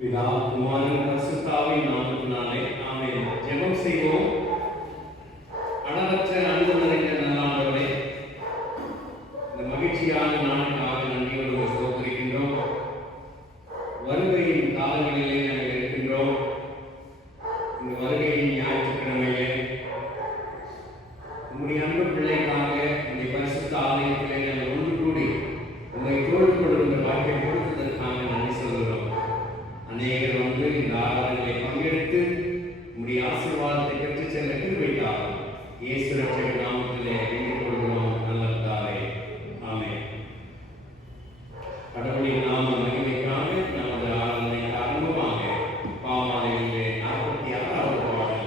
பிதா குமாரன் பரிசுத்தாவின் நாமத்தினாலே ஆமென். ஜெபம் செய்வோம். அளவற்ற அன்பு நிறைந்த நல்லாண்டவரே, இந்த மகிழ்ச்சியான நாளுக்காக நன்றியோடு ஸ்தோத்திரிக்கின்றோம். வருகையின் காலங்களிலே நாங்கள் இருக்கின்றோம். இந்த வருகையின் ஞாயிற்றுக்கிழமையிலே உங்களுடைய அன்பு பிள்ளைகளாக இந்த பரிசுத்த ஆலயத்திலே நாங்கள் ஒன்று கூடி உங்களை தோள் கொடுக்கின்ற வாழ்க்கை கொடுத்ததற்காக நன்றி சொல்கிறோம். அநேகர் வந்து இந்த ஆராதனையை பங்கெடுத்து உங்களுடைய ஆசீர்வாதத்தை பெற்றுச் செல்ல கிருபைக்காக இயேசு ரட்சகர் நாமத்திலே வேண்டிக் கொள்கிறோம் நல்ல பிதாவே. ஆமென். கடவுளின் நாம மகிமைக்காக நமது ஆராதனைக்கு ஆரம்பமாக பாமாலையிலே 46வது பாடல்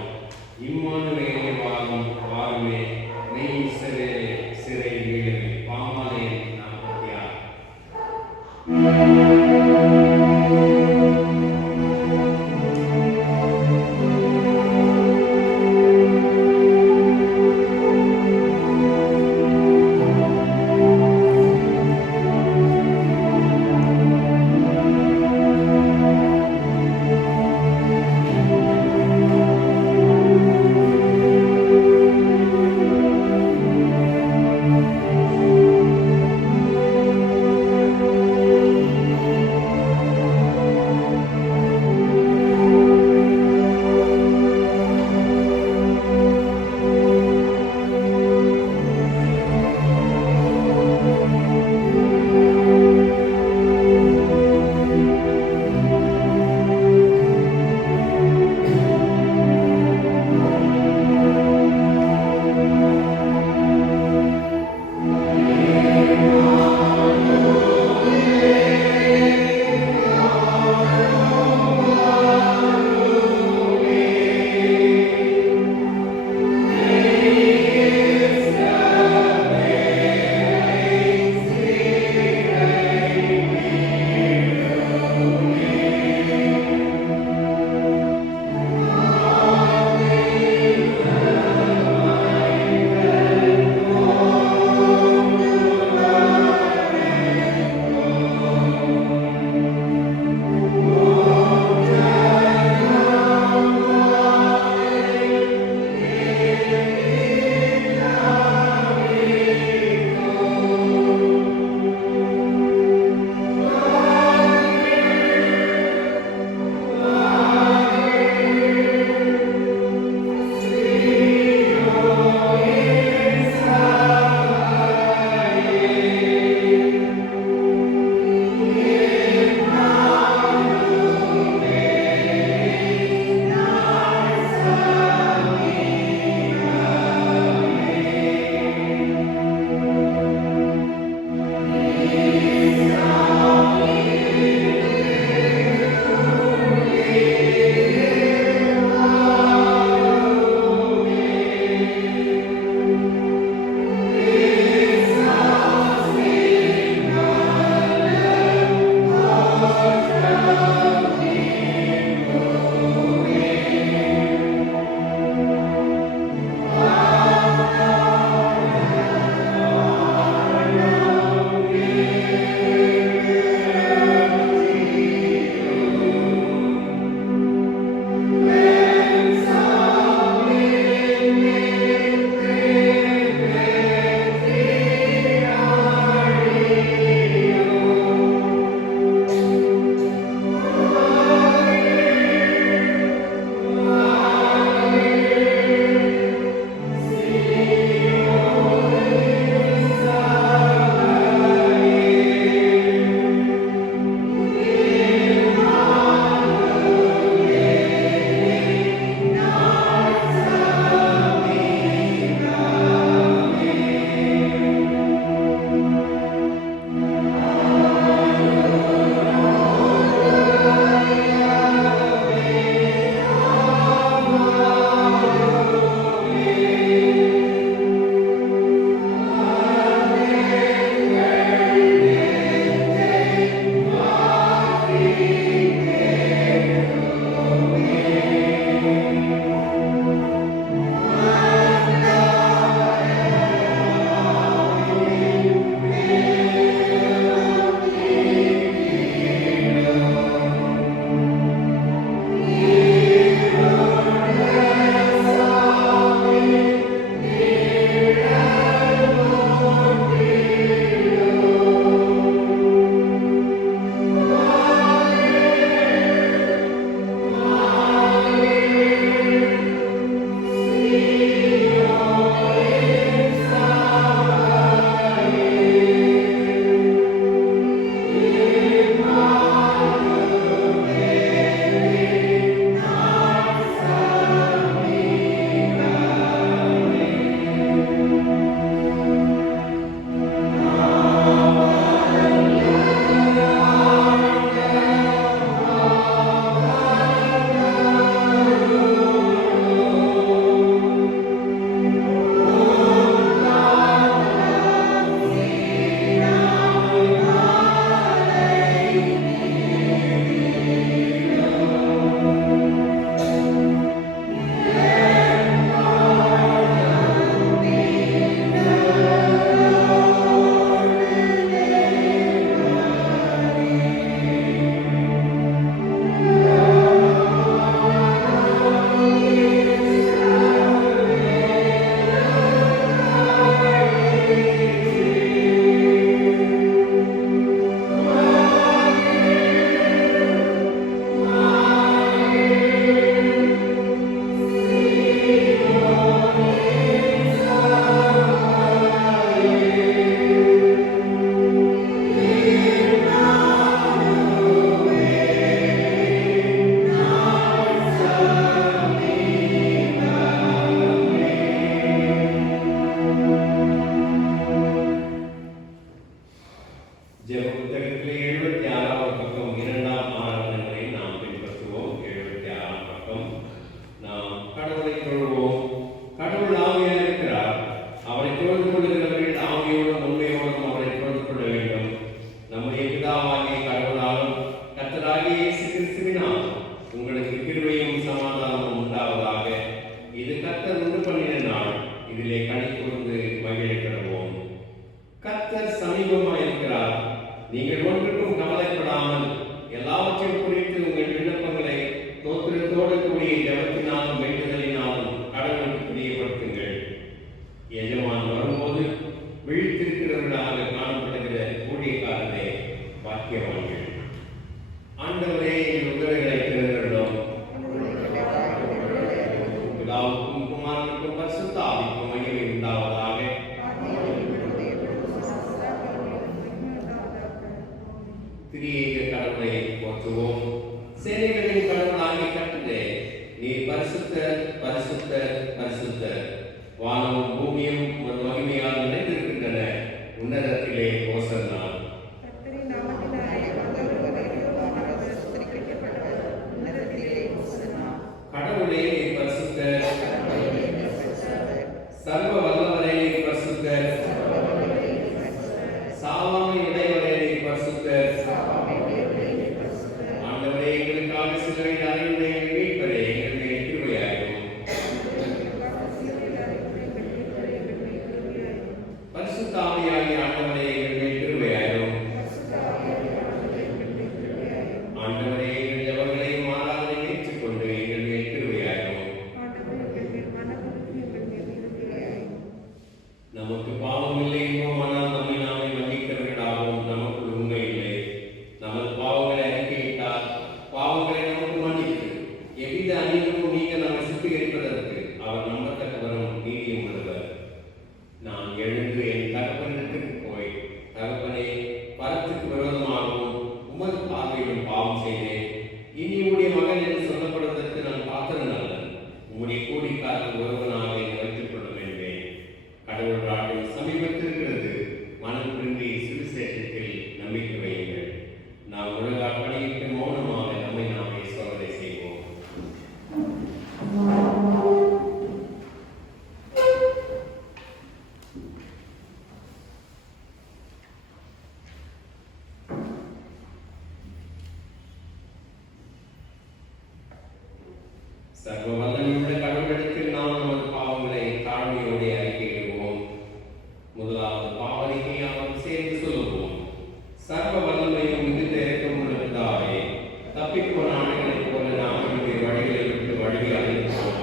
சமாதானமும் உண்டாவதாக. இது கர்த்தர் உண்டு பண்ணின நாள், இதிலே களி கூர்ந்து மகிழ கடவோம். கர்த்தர் சமீபமாயிருக்கிறார். நீங்கள் ஒன்றுக்கும் கவலைப்படாமல் எல்லாவற்றையும் குறித்து உங்கள் விண்ணப்பங்களை தோத்திரத்தோடு கூடிய ஜெபத்தினாலும் வேண்டுதலினாலும் கடவுளுக்கு தெரியப்படுத்துங்கள். எஜமான் வரும்போது விழித்திருக்கிறவர்களாக காணப்படுகிற ஊழியக்காரரே பாக்கியவான்கள். ஆண்டவரே, என் உதவிகளை திறந்தருளும். பிதாவுக்கும் குமாரனுக்கும் பரிசுத்த ஆவிக்கும் மகிமை உண்டாவதாக. திரியேக கடவுளை போற்றுவோம். சேனைகளின் கடவுளாகிய கர்த்தரே, நீர் பரிசுத்தர், பரிசுத்தர், பரிசுத்தர். வானமும் பூமியும் ஒரு மகிமையால் நிறைந்திருக்கின்றன. உன்னதத்திலே ஓசன்னா. கடவுளே, நீர் பரிசுத்தர். சர்வ வல்லவரே, நீர் பரிசுத்தர். சாவாமை உடையவரே, நீர் பரிசுத்தர். ஆண்டவரே, எங்களுக்காக சிலுவையில் அறைந்த எங்கள் மீட்பரே, எங்களுடைய கிருபையாயிரும். பரிசுத்த ஆவியாகிய ஆண்டவரே, எங்களுடைய கிருபையாயிரும். ஆண்டவரே, எங்கள் ஜெபங்களையும் ஆராதனையும் ஏற்றுக்கொண்டு எங்களுடைய கிருபையாயிரும். நமக்கு பாவம் இல்லை என்போமானால் நம்மை நாமே மன்னிக்கிறவர்களாகவும் நமக்குள் உண்மை இல்லை. நமது பாவங்களை அறிக்கையிட்டால் பாவங்களை நமக்கு மன்னித்து எவ்வித அநீதியும் நீங்க நம்மை சுத்திகரிப்பதற்கு அவர் நம்பத்தக்கவரும் நீதியும் உள்ளவர். நான் எழுந்து என் தகப்பனிடத்துக்கு போய், தகப்பனே, பரத்துக்கு விரோதமாகவும் உமது பார்வையிலும் பாவம் செய்தேன். இனி உம்முடைய மகன் என்று சொல்லப்படுவதற்கு நான் பாத்திரன் அல்ல. உம்முடைய கூலிக்காரன் ஒருவனாக என்னை வைத்துக் கொள்ள வேண்டேன். கடவுள் ராஜ்யம் சமீபத்திருக்கிறது. மனம் திரும்பி சுவிசேஷத்தில் நம்பிக்கை வையுங்கள். நாம் உலக பணிக்கு மௌனமாக நம்மை நாமே சோதனை செய்வோம். சர்வ வல்லமையுள்ள கடவுளிடத்தில் நாம் நமது பாவங்களை தாழ்மையோடு அறிக்கையிடுவோம். முதலாவது பாவனையை நாம் சேர்ந்து சொல்லுவோம். சர்வ வல்லமையும் மிகுந்த இரக்கமுள்ள பிதாவே, தப்பிப்போன ஆண்டுகளைப் போல நாம் எங்களுடைய வழிகளை விட்டு வழியை அழைத்தோம்.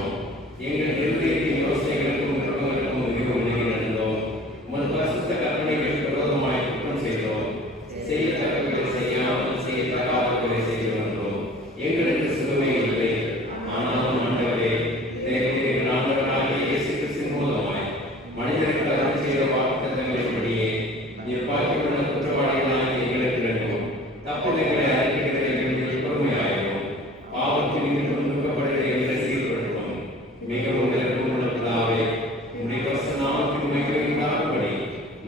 எங்கள் இருதயத்தின் யோசனைகளுக்கும் விருப்பங்களுக்கும் மிகவும் நெருங்கி நடந்தோம். உமது பரிசுத்த கற்பனைகளுக்கு விரோதமாய் குற்றம் செய்தோம். செய்யத்தக்கவர்களை செய்யாமல் செய்யத்தகாதவர்களை செய்து வந்தோம். எங்களுக்கு சிலுவை இல்லை. ஆனாலும் ஆண்டவரே, தேவரீர் ஆண்டவராகிய இயேசு கிறிஸ்துவின் மூலமாய் மனிதருக்கு அருள் செய்த வாக்குத்தத்தங்களின்படியே நீர் பாக்கியமுள்ள குற்றவாளிகளாக எங்களுக்கு வேண்டும். தப்புதங்களை அறிக்கைகிற எங்களுக்கு பொறுமையாயிரும். பாவத்தில் நிமித்தம் துக்கப்படுகிற எங்களை சீர்படுத்தும். மிகவும் நெருக்கமுள்ள பிதாவே, உம்முடைய பரிசுத்த நாமத்தின் மகிமை உண்டாகும்படி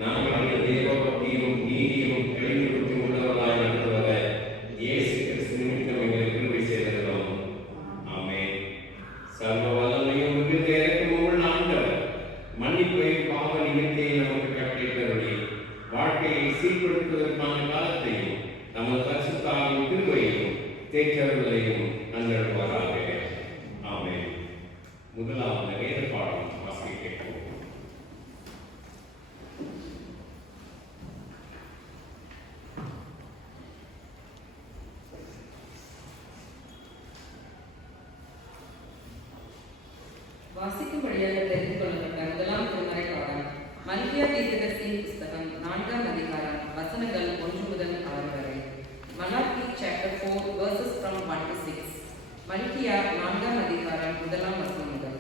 நாங்கள் எங்கள் தேவபக்தியும் நீதியும் தெளிவுறுத்தி உள்ளவர்களாய் நடத்துவர இயேசு கிறிஸ்து நிமித்தம் எங்களுக்கு கிருபை செய்திருக்கிறோம். ஆமென். சர்வ வல்லமையும் மிகுந்த இரக்கமும் உள்ள ஆண்டவர் மன்னிப்பையும் பாவ நிமித்தையும் நமக்கு கட்டளையிட்டபடி வாழ்க்கையை சீர்படுத்துவதற்கான காலத்தையும் நமது பரிசுத்தாவின் கிருபையையும் தேற்றவர்களையும் நல்கருள்வாராக. ஆமென். முதலாவது வேத பாடம் வாசிக்க கேட்போம். வாசிக்கும் வழியாக தெரிந்து கொள்ளப்பட்ட முதலாம் திருமறை பாடம் மல்கியா தீர்க்கதரிசியின் புஸ்தகம் 4ஆம் அதிகாரம் வசனங்கள் 1 முதல் 6 வரை. Malachi chapter 4 verses from 1 to 6. மல்கியா 4ஆம் அதிகாரம் 1ஆம் வசனம் முதல்.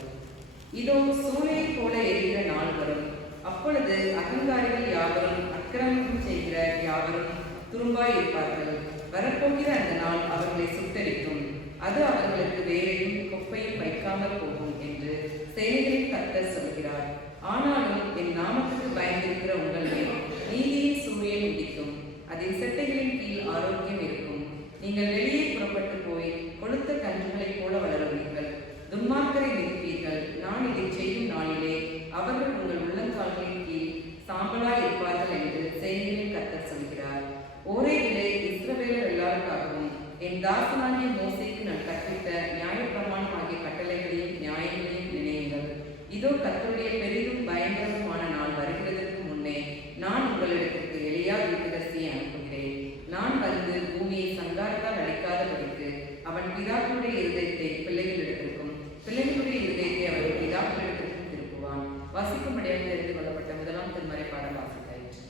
இதோ சூளையைப் போல எரிகிற நாள் வரும். அப்பொழுது அகங்காரிகள் யாவரும் அக்கிரமம் செய்கிற யாவரும் துரும்பாய் இருப்பார்கள். வரப்போகிற அந்த நாள் அவர்களை சுட்டரிக்கும். அது அவர்களுக்கு வேரையும் குப்பையும் வைக்காமல் போகும் என்று சேனைகளின் கர்த்தர் சொல்கிறார். ஆனாலும் என் நாமத்துக்கு பயந்திருக்கிற உங்கள் மேல் நீதியின் சூரியன் உதிக்கும். அதன் செட்டைகளின் கீழ் ஆரோக்கியம் இருக்கும். நீங்கள் வெளியே புறப்பட்டு போய் கொளுத்த கன்றுகளைப் போல வளருவீர்கள். துன்மார்க்கரை மிதிப்பீர்கள். நான் இதை செய்யும் நாளிலே அவர்கள் உங்கள் உள்ளங்கால்களின் கீழ் சாம்பலாய் இருப்பார்கள் என்று சேனைகளின் கர்த்தர் சொல்கிறார். ஓரேவிலே இஸ்ரவேலர் எல்லாருக்காகவும் என் தாச தாசனாகிய மோசேக்கு நான் கற்பித்த நியாயப்பிரமாணம் ஆகிய கட்டளைகளையும் நியாயங்களையும் நினையுங்கள். இதோ கர்த்தருடைய பெரிதும் பயங்கரமான நாள் வருகிறதற்கு முன்னே நான் உங்களிடத்திற்கு எலியா தீர்க்கதரிசியை அனுப்புகிறேன். நான் வந்து பூமியை சங்காரத்தால் அடிக்காதபடிக்கு அவன் பிதாக்களுடைய இருதயத்தை பிள்ளைகளிடத்திற்கும் பிள்ளைகளுடைய இருதயத்தை அவர்கள் பிதாக்களிடத்திற்கும் திருப்புவான். வாசிக்கும்படியாக தெரிந்து கொள்ளப்பட்ட முதலாம் திருமறை பாடல் வாசித்தாயிற்று.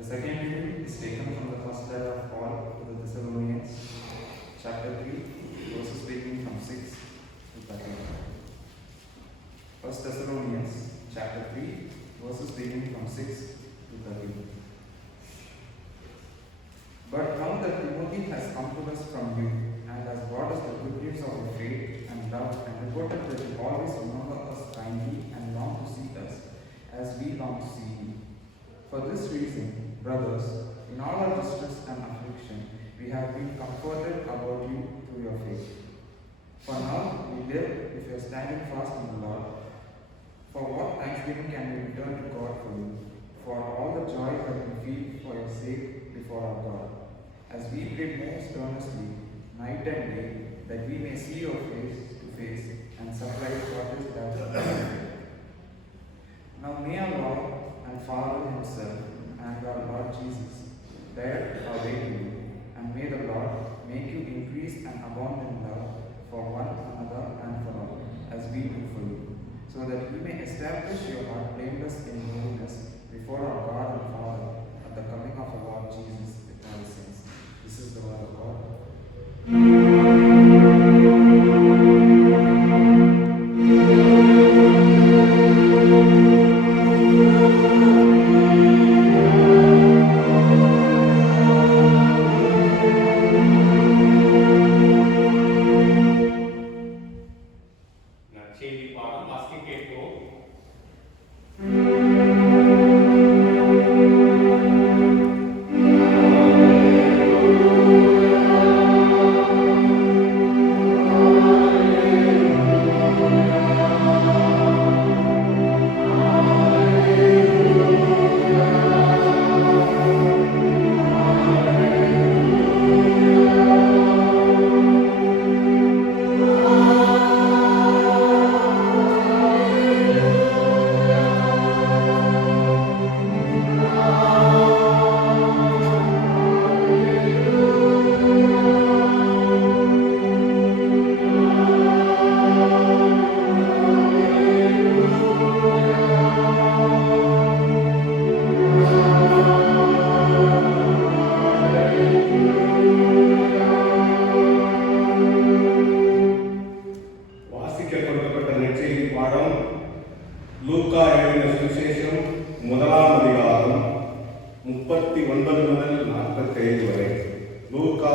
The second reading is taken from the first letter of Paul to the Thessalonians, chapter 3, verses beginning from 6 to 13. 1 Thessalonians, chapter 3, verses beginning from 6 to 13. But now that Timothy has come to us from you, and has brought us the good news of your faith and love, and reported that you always remember us kindly and long to see us, as we long to see you. For this reason, brothers, in all our distress and affliction, we have been comforted about you through your faith. For now we live if you are standing fast in the Lord. For what thanksgiving can we return to God for you, for all the joy that we feel for your sake before our God, as we pray most earnestly, night and day, that we may see your face to face and supply what is that of your faith. Now may our Lord and Father himself and our Lord Jesus bear our way to you, and may the Lord make you increase and abound in love for one another and for all, as we do for you, so that we may establish your heart blameless in holiness before our God and Father at the coming of our Lord Jesus with all saints. This is the word of God. நற்செய்தி பாடம் வாசிக்க கேட்போம். லூக்கா எழுதின சுவிசேஷம் 1ஆம் அதிகாரம் 39 முதல் 45 வரை. லூக்கா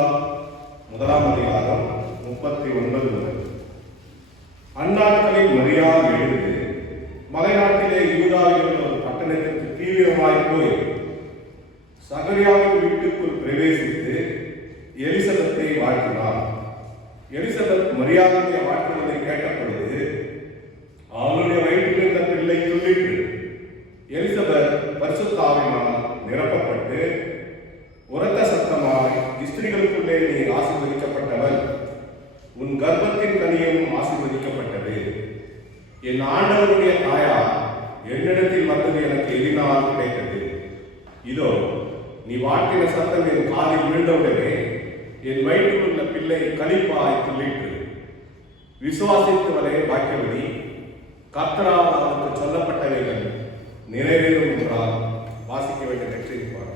1ஆம் அதிகாரம் 39 முதல். அந்நாட்களில் மரியா எழுந்து மலைநாட்டிலே யூதாவில் ஒரு பட்டணத்திற்கு தீவிரமாய் போய் சகரியாவின் வீட்டுக்குள் பிரவேசித்து எலிசபெத்தை வாழ்த்தினார். எலிசபெத் மரியாதையை வாழ்த்துவதை கேட்ட பொழுது அவளுடைய வயிற்றில் இருந்த பிள்ளை துள்ளிற்று. எலிசபெத் பரிசுத்த ஆவியினால் நிரப்பப்பட்டு உரத்த சத்தமாய், ஸ்திரீகளுக்குள்ளே நீ ஆசீர்வதிக்கப்பட்டவள், உன் கர்ப்பத்தின் கனியும் ஆசீர்வதிக்கப்பட்டது. என் ஆண்டவருடைய தாயார் என்னிடத்தில் வந்தது எனக்கு எதினால் கிடைத்தது. இதோ நீ வாழ்த்தின சத்தம் என் காதில் விழுந்தவுடனே என் வயிற்றில் உள்ள பிள்ளை களிப்பாய் துள்ளிற்று. விசுவாசித்தவரே பாக்கியவதி, கர்த்தரால் அவருக்கு சொல்லப்பட்டவைகள் நிறைவேறும் என்றால். வாசிக்க வேண்டிய நற்செய்தி பாடம்.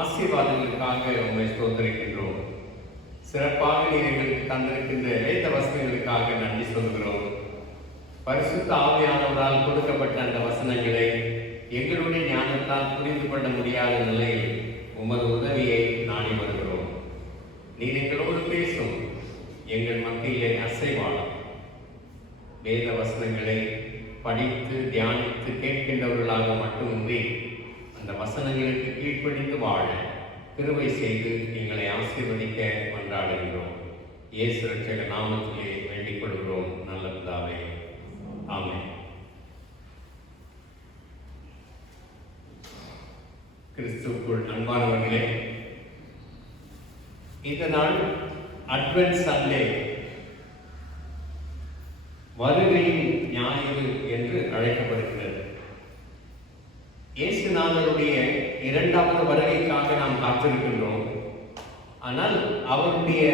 ஆசீர்வாதங்களுக்காக உம்மை ஸ்தோத்திரிக்கின்றோம். சிறப்பாக நீர் எங்களுக்கு தந்திருக்கின்ற வேத வசனங்களுக்காக நன்றி சொல்கிறோம். பரிசுத்த ஆவியானவரால் கொடுக்கப்பட்ட அந்த வசனங்களை எங்களுடைய ஞானத்தால் புரிந்து கொள்ள முடியாத நிலையில் உமது உதவியை நாடி வருகிறோம். நீர் எங்களோடு பேசும், எங்கள் மத்தியிலே அசைவாடும். வேத வசனங்களை படித்து தியானித்து கேட்கின்றவர்களாக மட்டுமின்றி அந்த வசனங்களுக்கு கீழ்ப்படிந்து வாழ கிருபை செய்து எங்களை ஆசீர்வதிக்க மன்றாடுகின்றோம். இயேசு ரட்சகர் நாமத்திலே வேண்டிக் கொள்கிறோம் நல்ல பிதாவே. ஆமென். கிறிஸ்துவுக்குள் அன்பானவர்களே, இந்த நாள் அட்வென்ட் சண்டே, வருகையின் ஞாயிறு என்று அழைக்கப்படுகிறது. இயேசுநாதருடைய இரண்டாவது வருகைக்காக நாம் காத்திருக்கின்றோம். ஆனால் அவருடைய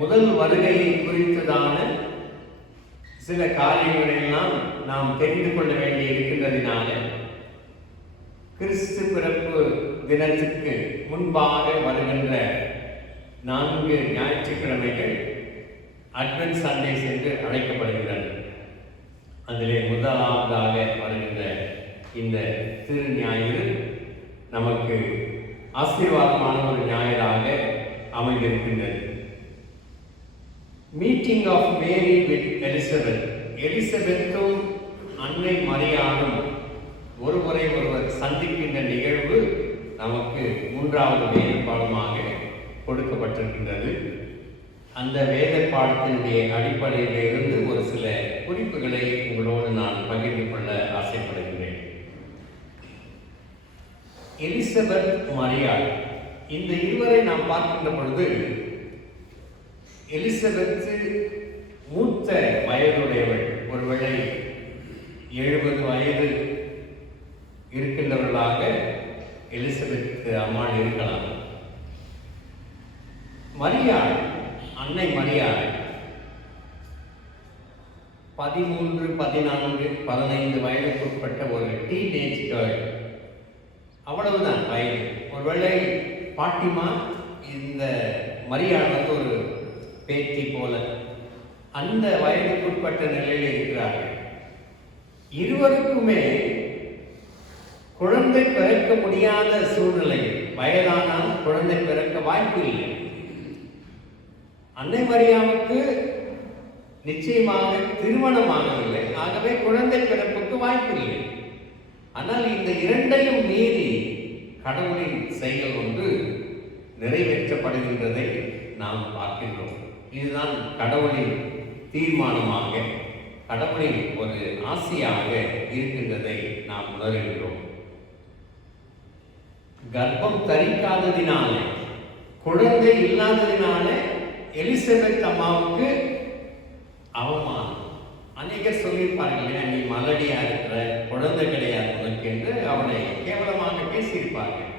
முதல் வருகையை குறித்ததான சில காரியங்களெல்லாம் நாம் தெரிந்து கொள்ள வேண்டி இருக்கின்றதினால கிறிஸ்து பிறப்பு தினத்துக்கு முன்பாக வருகின்ற 4 ஞாயிற்றுக்கிழமைகள் அட்வென்ட் சண்டேஸ் என்று அழைக்கப்படுகின்றன. அதிலே முதலாவதாக வருகின்ற இந்த திரு ஞாயிறு நமக்கு ஆசீர்வாதமான ஒரு ஞாயிறாக அமைந்திருக்கின்றது. Meeting of Mary with Elizabeth. எலிசபெத்தும் அன்னை மரியாளும் ஒருவரை ஒருவர் சந்திக்கின்ற நிகழ்வு நமக்கு 3வது வேத பாடமாக கொடுக்கப்பட்டிருக்கின்றது. அந்த வேத பாடத்தினுடைய அடிப்படையில் இருந்து ஒரு சில குறிப்புகளை உங்களோடு நான் பகிர்ந்து கொள்ள ஆசைப்படுகிறேன். எலிசபெத், மரியாள், இந்த இருவரை நாம் பார்க்கின்ற பொழுது எலிசபெத் மூத்த வயதுடையவள், ஒருவேளை 70 வயது இருக்கின்றவர்களாக எலிசபெத் அம்மாள் இருக்கலாம். மரியாள், அன்னை மரியாள் 13, 14, 15 வயதுக்குட்பட்ட ஒரு டீனேஜ் கேர்ள். அவ்வளவுதான் வயது. ஒருவேளை பாட்டிமா இந்த மரியாள் ஒரு பேத்தி போல அந்த வயதுக்குட்பட்ட நிலையில் இருக்கிறார்கள். இருவருக்குமே குழந்தை பிறக்க முடியாத சூழ்நிலையில், வயதானால் குழந்தை பிறக்க வாய்ப்பு இல்லை. அன்னை மரியாவுக்கு நிச்சயமாக திருமணமாகவில்லை, ஆகவே குழந்தை பிறப்புக்கு வாய்ப்பு இல்லை. ஆனால் இந்த இரண்டையும் மீறி கடவுளின் செயல் ஒன்று நிறைவேற்றப்படுகின்றதை நாம் பார்க்கின்றோம். இதுதான் கடவுளின் தீர்மானமாக, கடவுளின் ஒரு ஆசையாக இருக்கின்றதை நாம் உணர்கின்றோம். கர்ப்பம் தரிக்காததினால, குழந்தை இல்லாததினால எலிசபெத் அம்மாவுக்கு அவமானம். அநேகர் சொல்லியிருப்பார்கள், நீ மலடியா இருக்கிற, குழந்தை கிடையாது உனக்கு என்று அவனை கேவலமாக பேசியிருப்பார்கள்.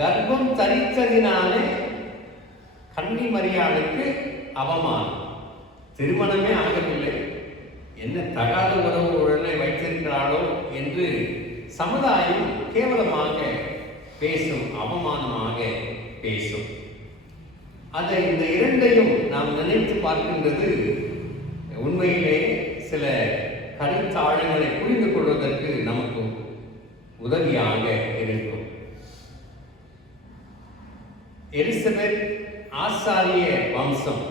கர்ப்பம் தரித்ததினால கன்னி மரியாளுக்கு அவமானம். திருமணமே ஆகவில்லை, என்ன தகாத உறவு உடனே வைத்திருக்கிறாளோ என்று சமுதாயம் கேவலமாக பேசும், அவமானமாக பேசும். அதை இந்த இரண்டையும் நாம் நினைத்து பார்க்கின்றது உண்மையிலே சில கருத்தாழங்களை புரிந்து கொள்வதற்கு நமக்கு உதவியாக இருக்கும். எலிசபெத் ஆசாரிய வம்சம்.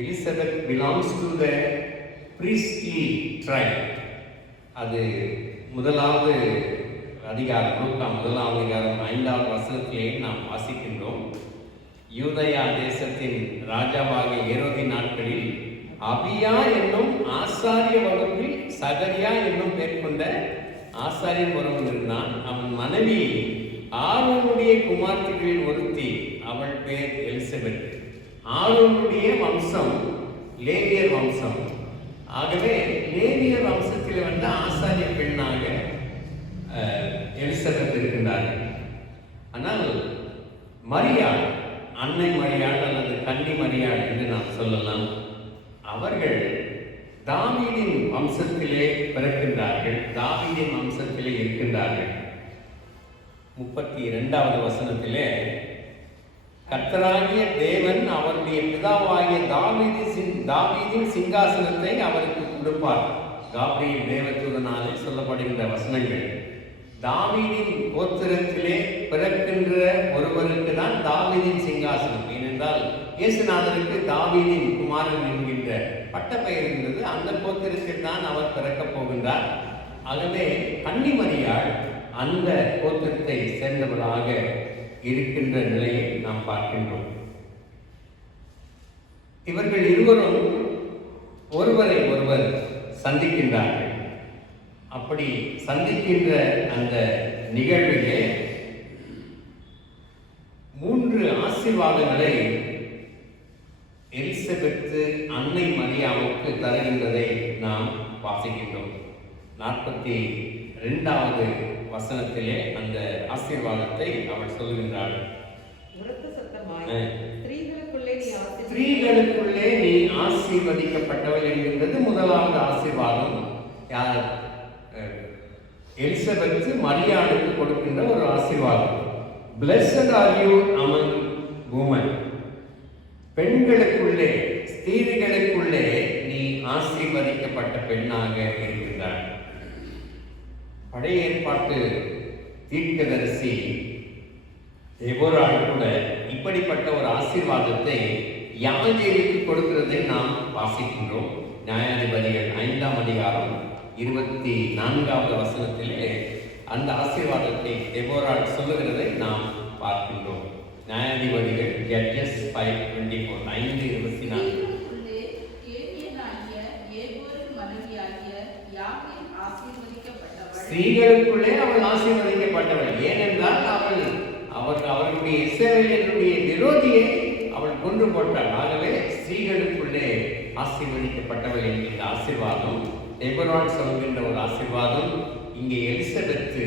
Elizabeth belongs to the priestly tribe. அது முதலாவது அதிகாரம், லூக்கா 1ஆம் அதிகாரம் 5வது வசனத்திலே நாம் வாசிக்கின்றோம். யூதயா தேசத்தின் ராஜாவாகிய ஏரோதின் நாட்களில் அபியா என்னும் ஆசாரிய வகுப்பில் சகரியா என்னும் பெயர் கொண்ட ஆசாரியன் ஒருவன் இருந்தான். அவன் மனைவி ஆரோனுடைய குமார்த்திகளில் ஒருத்தி, அவள் பேர் எலிசபெத். ஆரோனுடைய வம்சம் லேவியர் வம்சம். ஆகவே லேவியர் வம்சத்தில் வந்த ஆசாரிய பெண்ணாக எலிசபெத் இருக்கின்றார்கள். ஆனால் மரியாள், அன்னை மரியாள் அல்லது கன்னி மரியாள் என்று நாம் சொல்லலாம். அவர்கள் தாவீதின் வம்சத்திலே பிறக்கின்றார்கள், தாவீதின் வம்சத்திலே இருக்கின்றார்கள். 32வது வசனத்திலே கர்த்தராகிய தேவன் அவருடைய பிதாவாகிய தாவீதின் சிங்காசனத்தை அவருக்கு கொடுப்பார். காபிரியேல் தேவதூதனாலே சொல்லப்படுகின்ற வசனங்கள். தாவீதின் கோத்திரத்திலே பிறக்கின்ற ஒருவருக்கு தான் தாவீதின் சிங்காசனம். ஏனென்றால் இயேசுநாதருக்கு தாவீதின் குமாரன் என்கின்ற பட்டப்பெயர் இருந்தது. அந்த கோத்திரத்தில் தான் அவர் பிறக்கப் போகின்றார். ஆகவே கன்னிமரியாள் அந்த கோத்திரத்தை சேர்ந்தவர்களாக இருக்கின்ற நிலையை நாம் பார்க்கின்றோம். இவர்கள் இருவரும் ஒருவரை ஒருவர் சந்திக்கின்றார்கள். அப்படி சந்திக்கின்ற அந்த நிகழ்விலே 3 ஆசீர்வாதங்களை எலிசபெத்து அன்னை மரியாவுக்கு தருகின்றதை நாம் வாசிக்கின்றோம். 42வது வசனத்திலே அந்த ஆசீர்வாதத்தை அவள் சொல்லுகின்றாள். ஸ்திரீகளுக்குள்ளே நீ ஆசீர்வதிக்கப்பட்டவள் என்கின்றது முதலாவது ஆசீர்வாதம். யார்? எலிசபெத்து மரியாளுக்கு கொடுக்கின்ற ஒரு ஆசீர்வாதம். Blessed are you among women. பெண்களுக்குள்ளே, ஸ்திரீகளுக்குள்ளே நீ ஆசீர்வதிக்கப்பட்ட பெண்ணாக இருக்கின்றாய். பழைய ஏற்பாட்டு தீர்க்கதரிசி தேபோராள் கூட இப்படிப்பட்ட ஒரு ஆசீர்வாதத்தை யாஜேலுக்கு கொடுக்கிறதை நாம் வாசிக்கின்றோம். நியாயாதிபதிகள் 5ஆம் அதிகாரம் 24வது வசனத்திலே அந்த ஆசீர்வாதத்தை தேபோராள் சொல்லுகிறதை நாம் பார்க்கின்றோம். நியாயாதிபதிகள் ஜட்ஜஸ் 5:24 5:24. ஸ்திரீகளுக்குள்ளே அவள் ஆசீர்வதிக்கப்பட்டவள். ஏனென்றால் அவர்களுடைய இஸ்ரவேலியருடைய விரோதியை அவள் கொன்று போட்டாள். ஆகவே ஸ்திரீகளுக்குள்ளே ஆசீர்வதிக்கப்பட்டவள் என்கின்ற ஆசீர்வாதம் தேபோராள் சொல்கின்ற ஒரு ஆசீர்வாதம் இங்கே எலிசபெத்து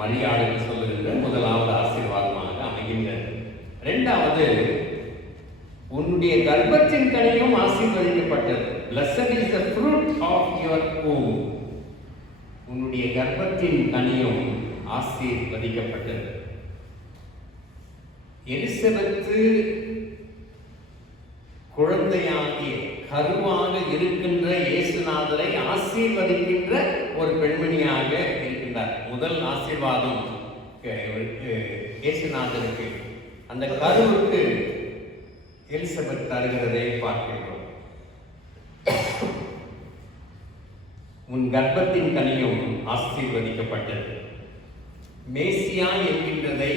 மரியாளுக்கு சொல்லுகின்ற முதலாவது ஆசீர்வாதமாக அமைகின்றது. 2வது, உன்னுடைய கர்ப்பத்தின் கனியும் ஆசீர்வதிக்கப்பட்டது. Blessed is the fruit of your womb. உன்னுடைய கர்ப்பத்தின் கனியும் ஆசீர்வதிக்கப்பட்டது. எலிசபெத்து குழந்தையாகிய கருவாக இருக்கின்ற இயேசுநாதரை ஆசீர்வதிக்கின்ற ஒரு பெண்மணியாக இருக்கின்றார். முதல் ஆசீர்வாதம் இயேசுநாதருக்கு, அந்த கருவுக்கு எலிசபெத் தருகிறதை பார்க்கின்றோம். உன் கர்ப்பத்தின் கனியும் ஆசீர்வதிக்கப்பட்டது. மேசியா என்கின்றதை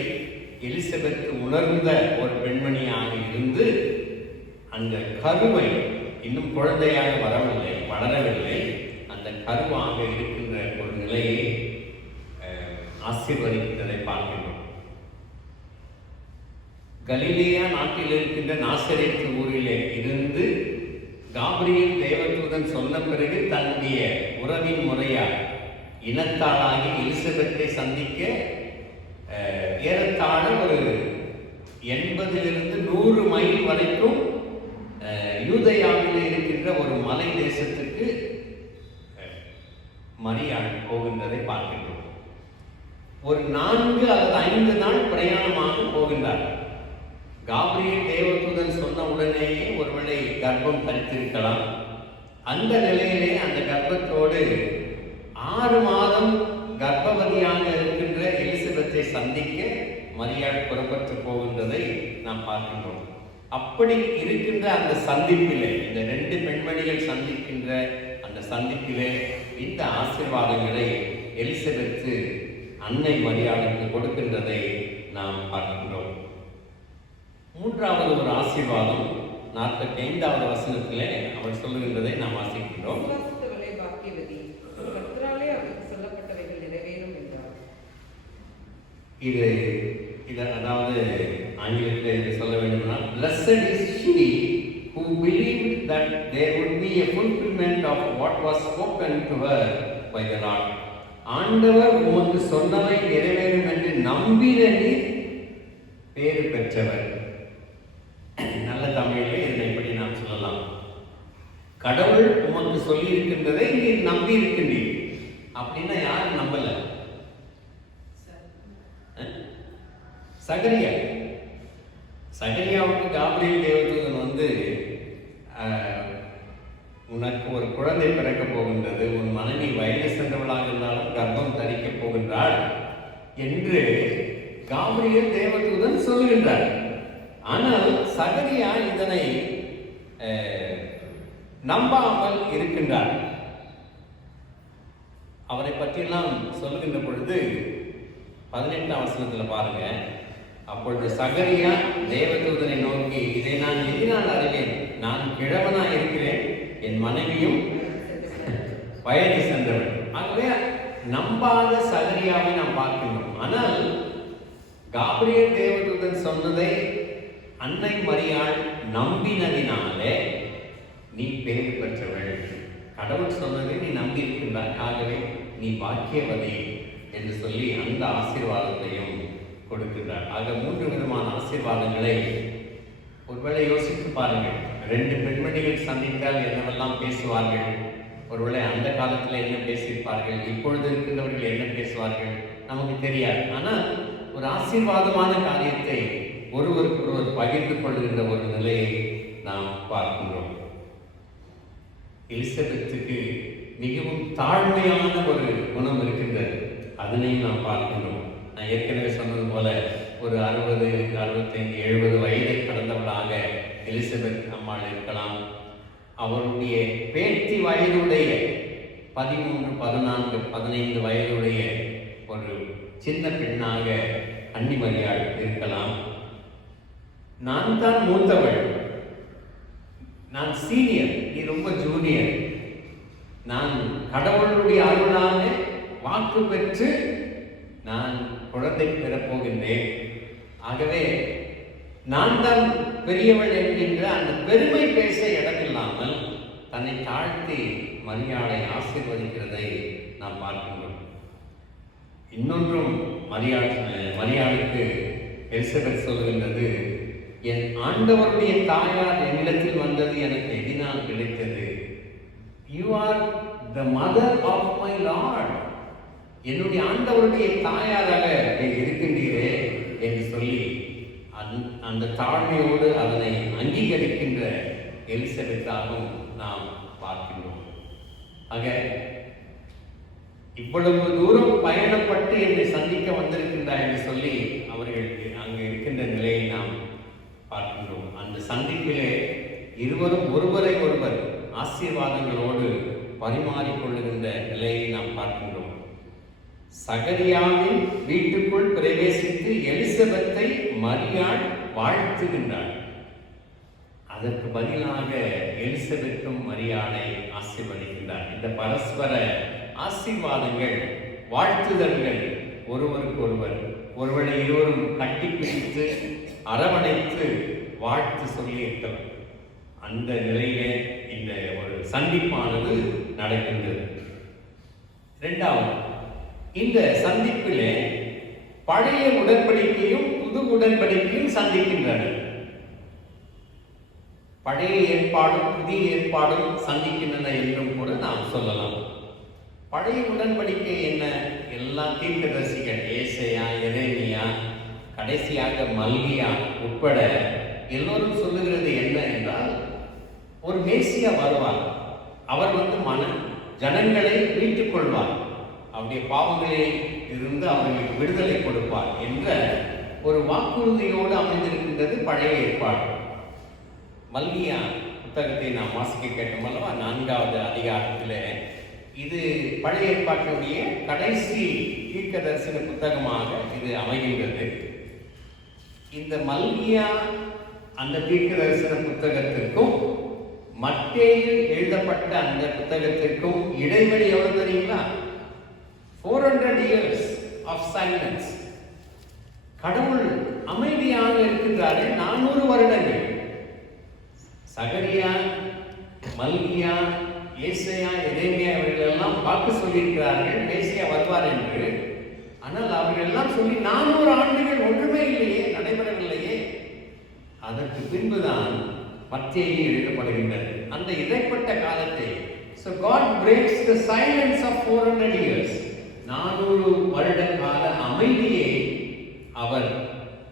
எலிசபெத் உணர்ந்த ஒரு பெண்மணியாக இருந்து அந்த கருவை இன்னும் குழந்தையாக வளரவில்லை, அந்த கருவாக இருக்கின்ற ஒரு நிலையை ஆசீர்வதிக்கின்றதை பார்க்கின்றோம். கலிலேயா நாட்டில் இருக்கின்ற நாசரேத்து ஊரிலே இருந்து காபிரியேல் தேவதூதன் சொன்ன பிறகு தன்னுடைய உறவின் முறையால் இனத்தாளாகி எலிசபெத்தை சந்திக்க ஏறத்தாழ ஒரு 80 to 100 மைல் வரைக்கும் யூதேயாவில் இருக்கின்ற ஒரு மலை தேசத்துக்கு மரியாள் போகின்றதை பார்க்கின்றோம். ஒரு 4 அல்லது 5 நாள் பிரயாணமாக போகின்றார். காபிரியேல் தேவதூதன் சொன்ன உடனேயே ஒருவேளை கர்ப்பம் தரித்திருக்கலாம். அந்த நிலையிலே அந்த கர்ப்பத்தோடு 6 மாதம் கர்ப்பவதியாக இருக்கின்ற எலிசபெத்தை சந்திக்க மரியாள் புறப்பட்டு போகின்றதை நாம் பார்க்கின்றோம். அப்படி இருக்கின்ற அந்த சந்திப்பிலே, இந்த 2 பெண்மணிகள் சந்திக்கின்ற அந்த சந்திப்பிலே இந்த ஆசீர்வாதங்களை எலிசபெத்து அன்னை மரியாளுக்கு கொடுக்கின்றதை நாம் பார்க்கின்றோம். 3வது ஒரு ஆசீர்வாதம் 45வது வசனத்திலே அவள் சொல்லுகின்றதை நாம் வாசிக்கின்றோம். இது அதாவது ஆங்கிலத்தில் சொல்ல வேண்டும்னால், blessed is she who believed that there would be a fulfillment of what was spoken to her by the Lord. ஆண்டவர் உமக்கு சொன்னவை நிறைவேறும் என்று நம்பின நீர் பேறு பெற்றவர். நல்ல தமிழிலே இதனை இப்படி நாம் சொல்லலாம். கடவுள் உமக்கு சொல்லி இருக்கின்றதை நீர் நம்பி இருக்கின்றீர். அப்படின்னா யாரும் நம்பல? சகரியாவுக்கு காபிரியேல் தேவதூதன் வந்து உனக்கு ஒரு குழந்தை பிறக்க போகின்றது, உன் மனைவி வயது சென்றவளாக இருந்தாலும் கர்ப்பம் தரிக்கப் போகின்றாள் என்று காபிரியேல் தேவதூதன் சொல்லுகின்றார். ஆனால் சகரியா இதனை நம்பாமல் இருக்கின்றார். அவரை பற்றியெல்லாம் சொல்லுகின்ற பொழுது 18ஆம் வசனத்தில் பாருங்க, அப்பொழுது சகரியா தேவதூதனை நோக்கி, இதை நான் எதினால் அறிவேன், நான் கிழவனாய் இருக்கிறேன், என் மனைவியும் வயது சென்றவள். ஆகவே நம்பாத சகரியாவை நாம் பார்க்கின்றோம். ஆனால் காபிரியேல் தேவதூதன் சொன்னதை அன்னை மரியாள் நம்பினதினாலே நீ பேறு பெற்றவள், கடவுள் சொன்னதை நீ நம்பி இருக்கின்றாய், ஆகவே நீ பாக்கியவதி என்று சொல்லி அந்த ஆசீர்வாதத்தையும் கொடுக்கின்றார். ஆக 3 விதமான ஆசீர்வாதங்களை ஒருவேளை யோசித்து பாருங்கள். 2 பெண்மணிகள் சந்தித்தால் என்னவெல்லாம் பேசுவார்கள், ஒருவேளை அந்த காலத்தில் என்ன பேசியிருப்பார்கள், இப்பொழுது இருக்கின்றவர்கள் என்ன பேசுவார்கள் நமக்கு தெரியாது. ஆனால் ஒரு ஆசீர்வாதமான காரியத்தை ஒருவருக்கொருவர் பகிர்ந்து கொள்கின்ற ஒரு நிலையை நாம் பார்க்கின்றோம். எலிசபெத்துக்கு மிகவும் தாழ்மையான ஒரு குணம் இருக்கின்றது, அதனையும் நாம் பார்க்கின்றோம். நான் ஏற்கனவே சொன்னது போல ஒரு 60, 65, 70 வயதை கடந்தவளாக எலிசபெத் அம்மாள் இருக்கலாம். அவருடைய பேத்தி வயதுடைய 13, 14, 15 வயதுடைய ஒரு சின்ன பெண்ணாக அன்னி மரியாள் இருக்கலாம். நான் தான் மூத்தவள், நான் சீனியர், நீ ரொம்ப ஜூனியர், நான் கடவுளுடைய அருளான வாக்கு பெற்று நான் குழந்தை பெறப்போகின்றேன், ஆகவே நான் தான் பெரியவள் என்கின்ற அந்த பெருமை பேச இடமில்லாமல் தன்னை தாழ்த்தி மரியாளை ஆசீர்வதிக்கிறதை நாம் பார்க்கின்றோம். இன்னொன்றும் மரியாளுக்கு எலிசபெத் சொல்லுகின்றது, என் ஆண்டவருடைய தாயார் என்னிடத்தில் வந்தது எனக்கு எதினால் கிடைத்தது. You are the mother of my lord, என்னுடைய ஆண்டவருடைய தாயாராக இருக்கின்றீரே என்று சொல்லி அந்த தாழ்மையோடு அதனை அங்கீகரிக்கின்ற எலிசபெத்தாகவும் நாம் பார்க்கின்றோம். ஆக இவ்வளவு தூரம் பயணப்பட்டு என்னை சந்திக்க வந்திருக்கின்றார் என்று சொல்லி அவர்கள் அங்கு இருக்கின்ற நிலையை நாம் பார்க்கின்றோம். அந்த சந்திப்பிலே இருவரும் ஒருவரை ஒருவர் ஆசீர்வாதங்களோடு பரிமாறிக்கொள்ளுகின்ற நிலையை நாம் பார்க்கின்றோம். சகரியாவின் வீட்டுக்குள் பிரவேசித்து எலிசபெத்தை மரியாள் வாழ்த்துகின்றாள். அதற்கு பதிலாக எலிசபெத்தும் மரியாளை ஆசீர்வதிக்கின்றார். இந்த பரஸ்பர ஆசீர்வாதங்கள், வாழ்த்துதல்கள் ஒருவருக்கு ஒருவரை இருவரும் கட்டிப்பிடித்து அரவணைத்து வாழ்த்து சொல்லி இருக்கிறார். அந்த நிலையிலே இந்த ஒரு சந்திப்பானது நடக்கின்றது. இரண்டாவது, இந்த சந்திப்பிலே பழைய உடன்படிக்கையும் புது உடன்படிக்கையும் சந்திக்கின்றன. பழைய ஏற்பாடும் புதிய ஏற்பாடும் சந்திக்கின்றன என்றும் கூட நாம் சொல்லலாம். பழைய உடன்படிக்கை என்ன? எல்லா தீர்க்கதரிசிகள் ஏசாயா, எரேமியா, கடைசியாக மல்கியா உட்பட எல்லோரும் சொல்லுகிறது என்ன என்றால், ஒரு மேசியா வருவார், அவர் ஜனங்களை மீட்டுக் கொள்வார், அவருடைய பாவங்களில் இருந்து அவர்களுக்கு விடுதலை கொடுப்பார் என்ற ஒரு வாக்குறுதியோடு அமைந்திருக்கின்றது பழைய ஏற்பாடு. மல்கியா புத்தகத்தை நாம் வாசிக்க கேட்டோம் அல்லவா, 4வது அதிகாரத்தில் இது பழைய ஏற்பாட்டினுடைய கடைசி தீர்க்க தரிசன புத்தகமாக இது அமைகின்றது. இந்த மல்கியா அந்த தீர்க்க தரிசன புத்தகத்திற்கும் மத்தேயு எழுதப்பட்ட அந்த புத்தகத்திற்கும் இடைவெளி எவ்வளவு தெரியுங்களா? 400 years of silence. கடவுள் அமைதியாக இருக்கின்றாரு 400 வருடங்கள். சகரியா, மல்கியா, ஏசாயா, எரேமியா இவர்கள் எல்லாம் வாக்கு சொல்லியிருக்கிறார்கள் மேசியா வருவார் என்று. ஆனால் அவர்கள் எல்லாம் சொல்லி 400 ஆண்டுகள் ஒன்றுமே இல்லையே, நடைபெறவில்லையே. அதற்கு பின்புதான் மத்தேயு எழுதப்படுகின்றது. அந்த இடைப்பட்ட காலத்தை so God breaks the silence of 400 years. 400 வருட கால அமைதியை அவர்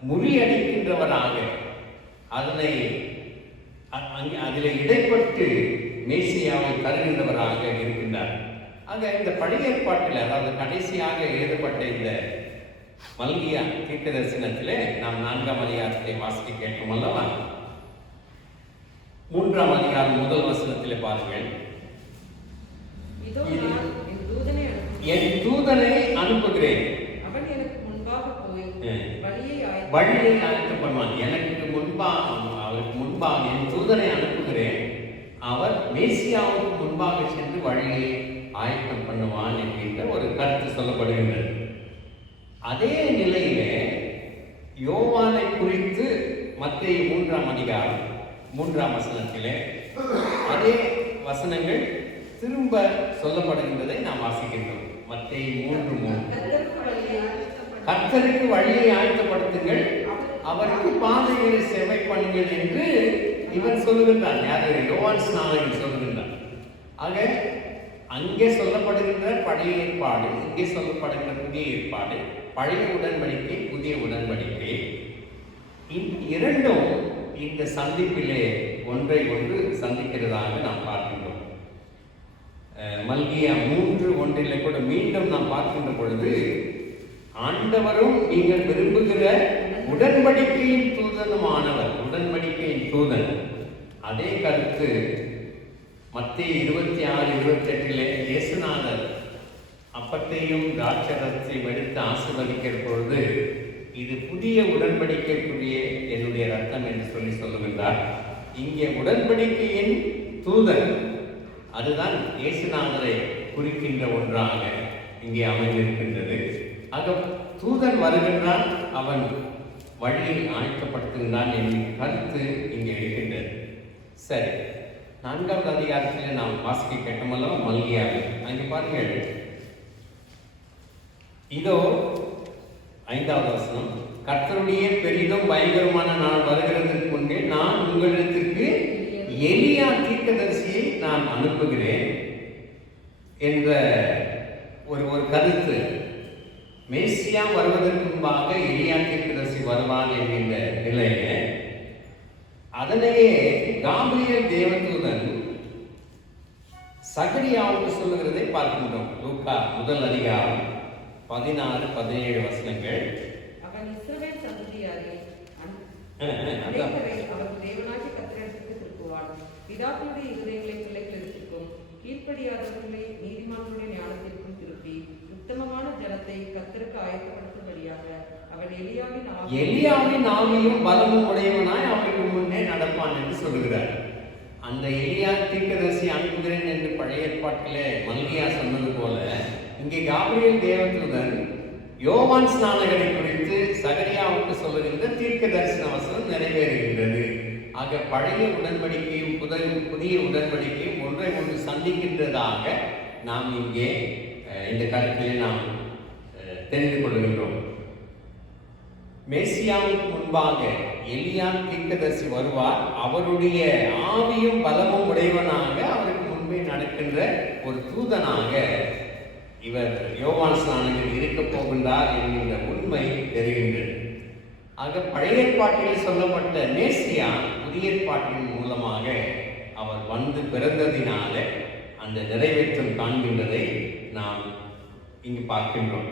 முறியடிக்கின்றவராக அதில் இடைப்பட்டு மேசியாவை தருகின்றவராக இருக்கின்றார். ஆக இந்த பழைய ஏற்பாட்டில், அதாவது கடைசியாக எழுதப்பட்ட இந்த மல்கியா தீர்க்க தரிசனத்திலே நாம் 4ஆம் அதிகாரத்தை வாசிக்க கேட்கும் அல்லவா? 3ஆம் அதிகாரம் முதல் வசனத்திலே பாருங்கள். என் தூதனை அனுப்புகிறேன், அவன் எனக்கு முன்பாக போய் வழியை ஆயத்தம் பண்ணுவான். அவருக்கு முன்பாக என் தூதனை அனுப்புகிறேன், அவர் மேசியாவுக்கு முன்பாக சென்று வழியை ஆயத்தம் பண்ணுவான் என்கின்ற ஒரு கருத்து சொல்லப்படுகின்றது. அதே நிலையிலே யோவானை குறித்து மத்தேயு 3ஆம் அதிகாரம் 3ஆம் வசனத்திலே அதே வசனங்கள் திரும்ப சொல்லப்படுகின்றதை நாம் வாசிக்கின்றோம். மத்தேயு 3:3 கர்த்தருக்கு வழியை ஆயத்தப்படுத்துங்கள், அவருக்கு பாதைகளை செவை பண்ணுங்கள் என்று இவன் சொல்லுகின்றான். யாரு? யோவான் ஸ்நானகன் சொல்லுகின்றான். ஆக அங்கே சொல்லப்படுகின்ற பழைய ஏற்பாடு, இங்கே சொல்லப்படுகின்ற புதிய ஏற்பாடு, பழைய உடன்படிக்கை, புதிய உடன்படிக்கை, இரண்டும் இந்த சந்திப்பிலே ஒன்றை ஒன்று சந்திக்கிறதாக நாம் பார்க்கின்றோம். மல்கியா 3:1 கூட மீண்டும் நாம் பார்க்கின்ற பொழுது, ஆண்டவரும் நீங்கள் விரும்புகிற உடன்படிக்கையின் தூதனுமானவர், உடன்படிக்கையின் தூதன். அதே கருத்து மத்தேயு 26:28 இயேசுநாதர் அப்பத்தையும் திராட்சரசத்தையும் எடுத்து ஆசீர்வதிக்கிற பொழுது, இது புதிய உடன்படிக்கைக்குரிய என்னுடைய ரத்தம் என்று சொல்லுகின்றார். இங்கே உடன்படிக்கையின் தூதன், அதுதான் இயேசுநாதரை குறிக்கின்ற ஒன்றாக இங்கே அமைந்திருக்கின்றது. ஆக தூதன் வருகின்றான், அவன் வழியை ஆயத்தப்படுத்துகின்றான் என்ற கருத்து இங்கே இருக்கின்றது. சரி, 4ஆவது அதிகாரத்தில் நாம் வாசிக்க கேட்டோமல்லவா மல்கியாவை. அங்கே பாருங்கள், இதோ 5வது வசனம், கர்த்தருடைய பெரிதும் பயங்கரமான நாள் வருகிறதற்கு முன்னே நான் உங்களிடத்திற்கு எலியா தீர்க்கதரிசியை நான் அனுப்புகிறேன் என்ற ஒரு கருத்து. மேசியா வருவதற்கு முன்பாக எலியா தீர்க்கதரிசி வருவான் என்கின்ற நிலையில, அதனையே காபிரியல் தேவதூதன் சகரியாவுக்கு சொல்லுகிறதை பார்க்கின்றோம். லூக்கா 1 அதிகாரம் 16-17 வசனங்கள். அவன் இஸ்ரவேல் சந்ததியாரே அவர் தேவனாகிய கர்த்தரிடத்திற்கு திருப்புவான். பிதாக்களுடைய இருதயங்களை பிள்ளைகளிடத்திற்கும் கீழ்ப்படியாதவர்களை நீதிமான்களுடைய ஞானத்திற்கும் திருப்பி உத்தமமான ஜனத்தை கர்த்தருக்கு ஆயத்தப்படுத்தும்படியாக அவன் எலியாவின் ஆவியும் பலமும் உடையவனாய் அவருக்கு முன்னே நடப்பான் என்று சொல்லுகிறார். அந்த எலியா தீர்க்கதரிசி அனுப்புகிறேன் என்று பழைய ஏற்பாட்டிலே மல்கியா சொன்னது போல, இங்கே காபிரியல் தேவதூதன் யோவான் ஸ்நானகனை குறித்து சகரியாவுக்கு சொல்லுகின்ற தீர்க்க தரிசன வசனம் நிறைவேறுகின்றது. ஆக பழைய உடன்படிக்கையும் புதிய உடன்படிக்கையும் ஒன்றை ஒன்று சந்திக்கின்றதாக நாம் இங்கே இந்த கருத்திலே நாம் தெரிந்து கொள்கின்றோம். மேசியாவுக்கு முன்பாக எலியா தீர்க்கதரிசி வருவார். அவருடைய ஆவியும் பலமும் உடையவனாக அவருக்கு முன்பே நடக்கின்ற ஒரு தூதனாக இவர் யோவான் ஸ்நானகர் இருக்க போகின்றார் என்கின்ற உண்மை தெரிகின்றது. ஆக பழைய ஏற்பாட்டில் சொல்லப்பட்ட மேசியா புதிய ஏற்பாட்டின் மூலமாக அவர் வந்து பிறந்ததினால அந்த நிறைவேற்றம் காண்கின்றதை நாம் இங்கு பார்க்கின்றோம்.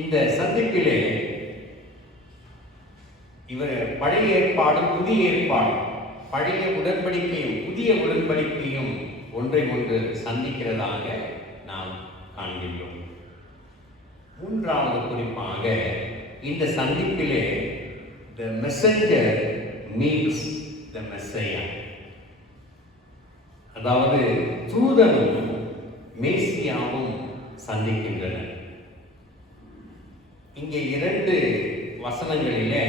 இந்த சந்திப்பிலே இவர் பழைய ஏற்பாடும் புதிய ஏற்பாடும், பழைய உடன்படிக்கையும் புதிய உடன்படிக்கையும் ஒன்றை ஒன்று சந்திக்கிறதாக நாம் காண்கின்றோம். 3வது குறிப்பாக இந்த சந்திப்பிலே the messenger meets the messiah, அதாவது தூதனும் மேசியாவும் சந்திக்கின்றனர். இங்கே 2 வசனங்களிலே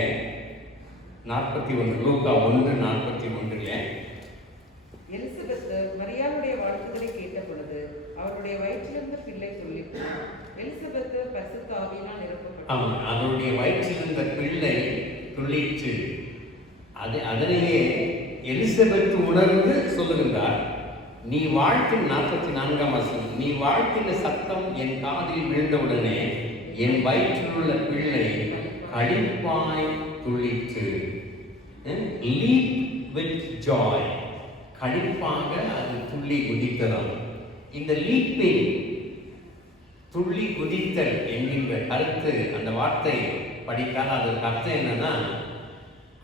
41 லூக்கா 1:41 எலிசபெத் மரியாளுடைய வாழ்த்துதலை கேட்ட பொழுது அவருடைய வயிற்றிலிருந்த பிள்ளை துள்ளினார். எலிசபெத் பரிசுத்த ஆவியினால் நிரப்பப்பட்டார். அவருடைய வயிற்றிலிருந்த பிள்ளை துள்ளிற்று. அதனையே எலிசபெத் உணர்ந்து சொல்லுகின்றார், நீ வாழ்த்தின் 44ஆம் வசனம், நீ வாழ்த்தின சத்தம் என் காதில் விழுந்தவுடனே என் வயிற்றில் உள்ள பிள்ளை களிப்பாய் துள்ளிற்று. Leap with joy. களிப்பாக அது துள்ளி குதித்ததாம். இந்த லீப்பிங், துள்ளி குதித்தல் என்கின்ற கருத்து, அந்த வார்த்தை படித்தால் அதற்கு அர்த்தம் என்னன்னா,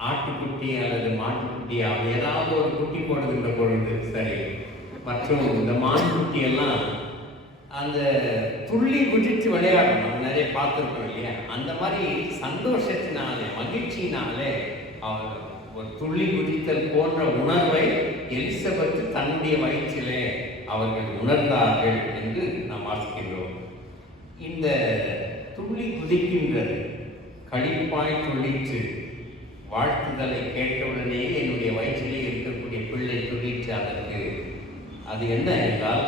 ஆட்டுக்குட்டி அல்லது மாட்டுக்குட்டி ஏதாவது ஒரு குட்டி போடுகின்ற பொழுது சரி, மற்றும் இந்த மாட்டுக்குட்டி எல்லாம் அந்த துள்ளி குதித்து விளையாடும். நம்ம நிறைய பார்த்துருக்கோம் இல்லையா? அந்த மாதிரி சந்தோஷத்தினாலே, மகிழ்ச்சியினாலே அவர் ஒரு துள்ளி குதித்தல் போன்ற உணர்வை எலிசபெத் தன்னுடைய வயிற்றிலே அவர்கள் உணர்ந்தார்கள் என்று நாம் வாசிக்கின்றோம். இந்த துள்ளி குதிக்கின்றது, களிப்பாய் துள்ளிற்று, வாழ்த்துதலை கேட்டவுடனே என்னுடைய வயிற்றிலே இருக்கக்கூடிய பிள்ளை துள்ளிற்று. அதற்கு அது என்ன என்றால்,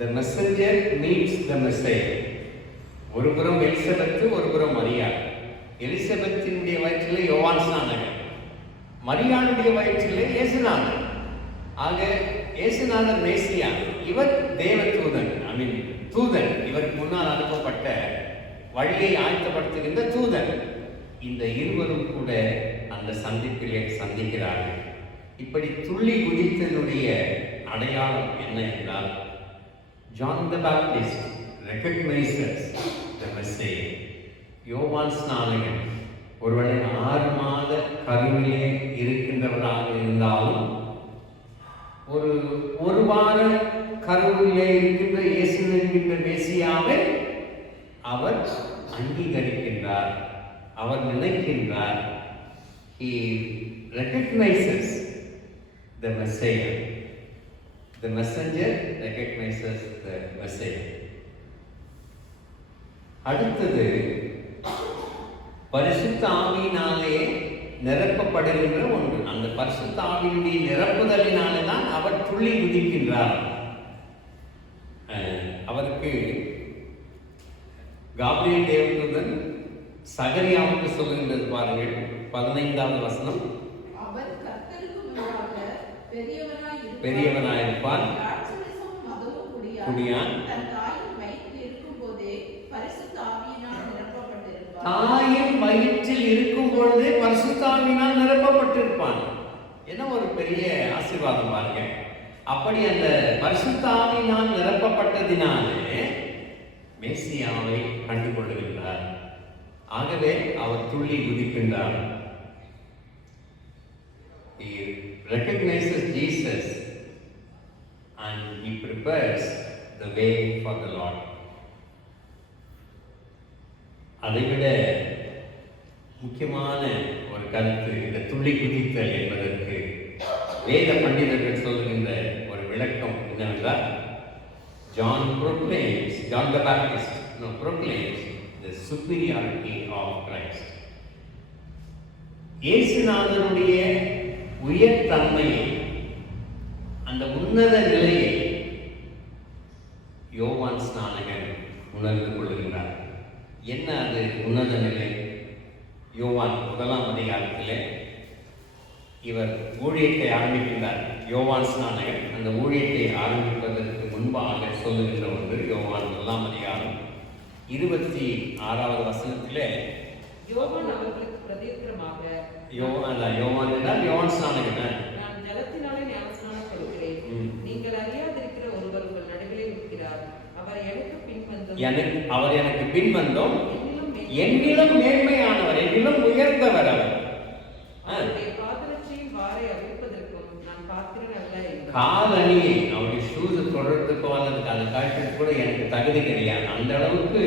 the messenger meets the messiah. ஒரு புறம் எலிசபெத், ஒரு புறம் மரியா. எலிசபெத்தினுடைய வயிற்றிலே யோவான் ஸ்நானகர், மரியாளுடைய வயிற்றிலே இயேசுநாதர். ஆக இயேசுநாதர் மேசியா, இவர் தேவதூதன், தூதன், இவருக்கு முன்னால் அனுப்பப்பட்ட வழியை ஆயத்தப்படுத்துகின்ற தூதன். இந்த இருவரும் கூட அந்த சந்திப்பிலே சந்திக்கிறார்கள். இப்படி துள்ளி குதித்தனுடைய அடையாளம் என்ன என்றால், John the Baptist recognizes the Messiah. யோவான் ஸ்நானகன் ஒருவனை 6 மாத கருவிலே இருக்கின்றவராக இருந்தாலும், ஒரு வார கருவிலே இருக்கின்ற இயேசு என்கின்ற மேசியாவை அவர் அங்கீகரிக்கின்றார், அவர் நினைக்கின்றார். He recognizes the Messiah. The messenger recognizes the Messiah. அடுத்தது, பரிசுத்த ஆவியினாலே நிரப்பப்படுகின்ற ஒன்று. அந்த பரிசுத்த ஆவியினுடைய நிரப்புதலினாலே தான் அவர் துள்ளி குதிக்கின்றார். அவருக்கு காபிரியேல் தேவதூதன் சகரியாவுக்கு சொல்லுகின்றது பாருங்கள், 15வது வசனம். அவர் கர்த்தருக்கு முன்பாக பெரியவனாயிருப்பான், குடியான், தன் தாயின் வயிற்றில் இருக்கும்போதே பரிசுத்த ஆவியினால் நிரப்பப்பட்டிருப்பான். தாயின் வயிற்றில் இருக்கும் பொழுதே பரிசுத்த ஆவியினால் நிரப்பப்பட்டிருப்பான். என்ன ஒரு பெரிய ஆசீர்வாதம் பாருங்க. அப்படி அந்த பரிசுத்த ஆவியினால் நிரப்பப்பட்டதினாலே மேசியாவை கண்டுகொள்ளுகின்றார். ஆகவே அவர் துள்ளி குதிக்கின்றார். He recognizes Jesus and he prepares the way for the Lord. அதைவிட முக்கியமான ஒரு கருத்து இந்த துள்ளி குதித்தல் என்பதற்கு வேத பண்டிதர்கள் சொல்லுகின்ற ஒரு விளக்கம் என்னவென்றால், John the Baptist proclaims the superiority of Christ. இயேசுநாதருடைய உயர்தன்மையை, அந்த உன்னத நிலையை யோவான் ஸ்நானகன் உணர்ந்து கொள்கின்றார். என்ன அது உன்னத நிலை? யோவான் 1ஆம் அதிகாரத்திலே இவர் ஊழியத்தை ஆரம்பிக்கின்றார். யோவான் ஸ்நானகன் அந்த ஊழியத்தை ஆரம்பிப்பதற்கு முன்பாக சொல்லுகின்ற ஒன்று. யோவான் 1ஆம் அதிகாரம் 26வது வசனத்திலே, யோவான் அவர்களுக்கு பிரதியுத்தரமாக, யோவான் என்றால் யோவான் ஸ்நானகன், நான் ஜலத்தினாலே ஞானஸ்நானம் கொடுக்கிறேன், நீங்கள் அறியாதிருக்கிற ஒருவர் உங்கள் நடுவிலே இருக்கிறார், அவர் எனக்கு பின் வந்தோம், என்னிலும் மேன்மையானவர், என்னிலும் உயர்ந்தவர் அவர். காலணியை, அவருடைய ஷூஸ் தொடர்றதுக்கோ அல்லது அதை காட்டுறது கூட எனக்கு தகுதி கிடையாது. அந்த அளவுக்கு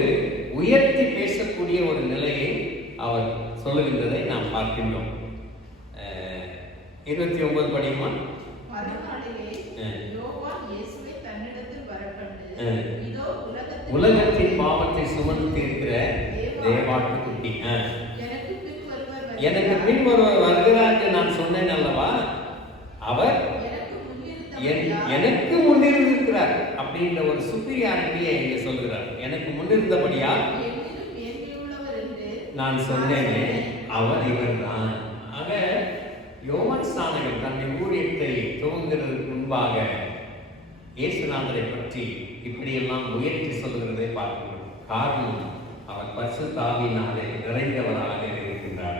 உயர்த்தி பேசக்கூடிய ஒரு நிலையை அவர் சொல்லுகின்றதை நாம் பார்க்கின்றோம். 29 படிக்குமா? உலகத்தின் பாவத்தை சுமந்து இருக்கிற தேவாட்டுக்குட்டி, எனக்கு பின் ஒருவர் வருகிறார் என்று நான் சொன்னேன் அல்லவா, அவர் எனக்கு முன்னிருந்திருக்கிறார் அப்படின்ற ஒரு சுப்பீரியாரிட்டியை இங்கே சொல்கிறார். எனக்கு முன்னிருந்தபடியா நான் சொன்னேனே, அவர் இவர் தான். ஆக யோவான் ஸ்நானகன் தன்னுடைய ஊழியத்தை துவங்குவதற்கு முன்பாக இயேசுநாதரை பற்றி இப்படியெல்லாம் உயர்த்தி சொல்லுகிறதை பார்க்கிறோம். காரணம், அவர் பரிசுத்த ஆவியினாலே நிறைந்தவராக இருக்கின்றார்.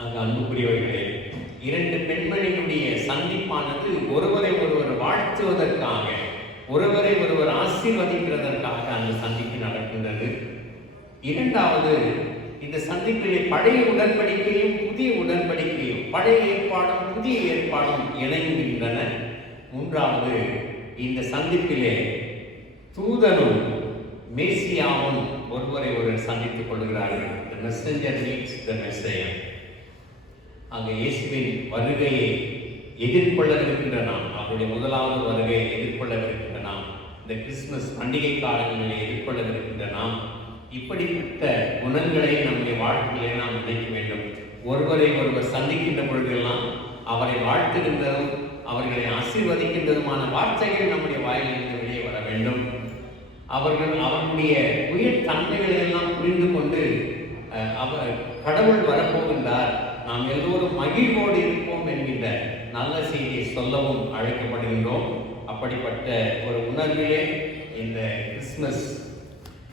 அங்கு அன்புக்குரியவர்களே, இரண்டு பெண்மணிகளுடைய சந்திப்பானது ஒருவரை ஒருவர் வாழ்த்துவதற்காக, ஒருவரை ஒருவர் ஆசீர்வதிக்கிறதற்காக அந்த சந்திப்பு நடக்கின்றது. இரண்டாவது, இந்த சந்திப்பிலே பழைய உடன்படிக்கையும் புதிய உடன்படிக்கையும், பழைய ஏற்பாடும் புதிய ஏற்பாடும் இணைகின்றன. மூன்றாவது, இந்த சந்திப்பிலே தூதனும் மேசியாவும் ஒருவரை ஒருவர் சந்தித்துக் கொள்கிறார்கள். The messenger meets the Messiah. அங்கே இயேசுவின் வருகையை எதிர்கொள்ளவிருக்கின்ற நாம், அவருடைய முதலாவது வருகையை எதிர்கொள்ளவிருக்கின்ற நாம், இந்த கிறிஸ்துமஸ் பண்டிகை காலங்களிலே எதிர்கொள்ளவிருக்கின்ற நாம், இப்படிப்பட்ட குணங்களை நம்முடைய வாழ்க்கையிலே நாம் நினைக்க வேண்டும். ஒருவரை ஒருவர் சந்திக்கின்ற பொழுதெல்லாம் அவரை வாழ்த்துகின்றதும் அவர்களை ஆசீர்வதிக்கின்றதுமான வார்த்தைகள் நம்முடைய வாயிலிருந்து வெளியே வர வேண்டும். அவர்களுடைய உயிர் தன்மைகளை எல்லாம் புரிந்து கொண்டு கடவுள் வரப்போகின்றார், நாம் எல்லோரும் மகிழ்வோடு இருப்போம் என்கின்ற நல்ல செய்தியை சொல்லவும் அழைக்கப்படுகின்றோம். அப்படிப்பட்ட ஒரு உணர்விலே இந்த கிறிஸ்துமஸ்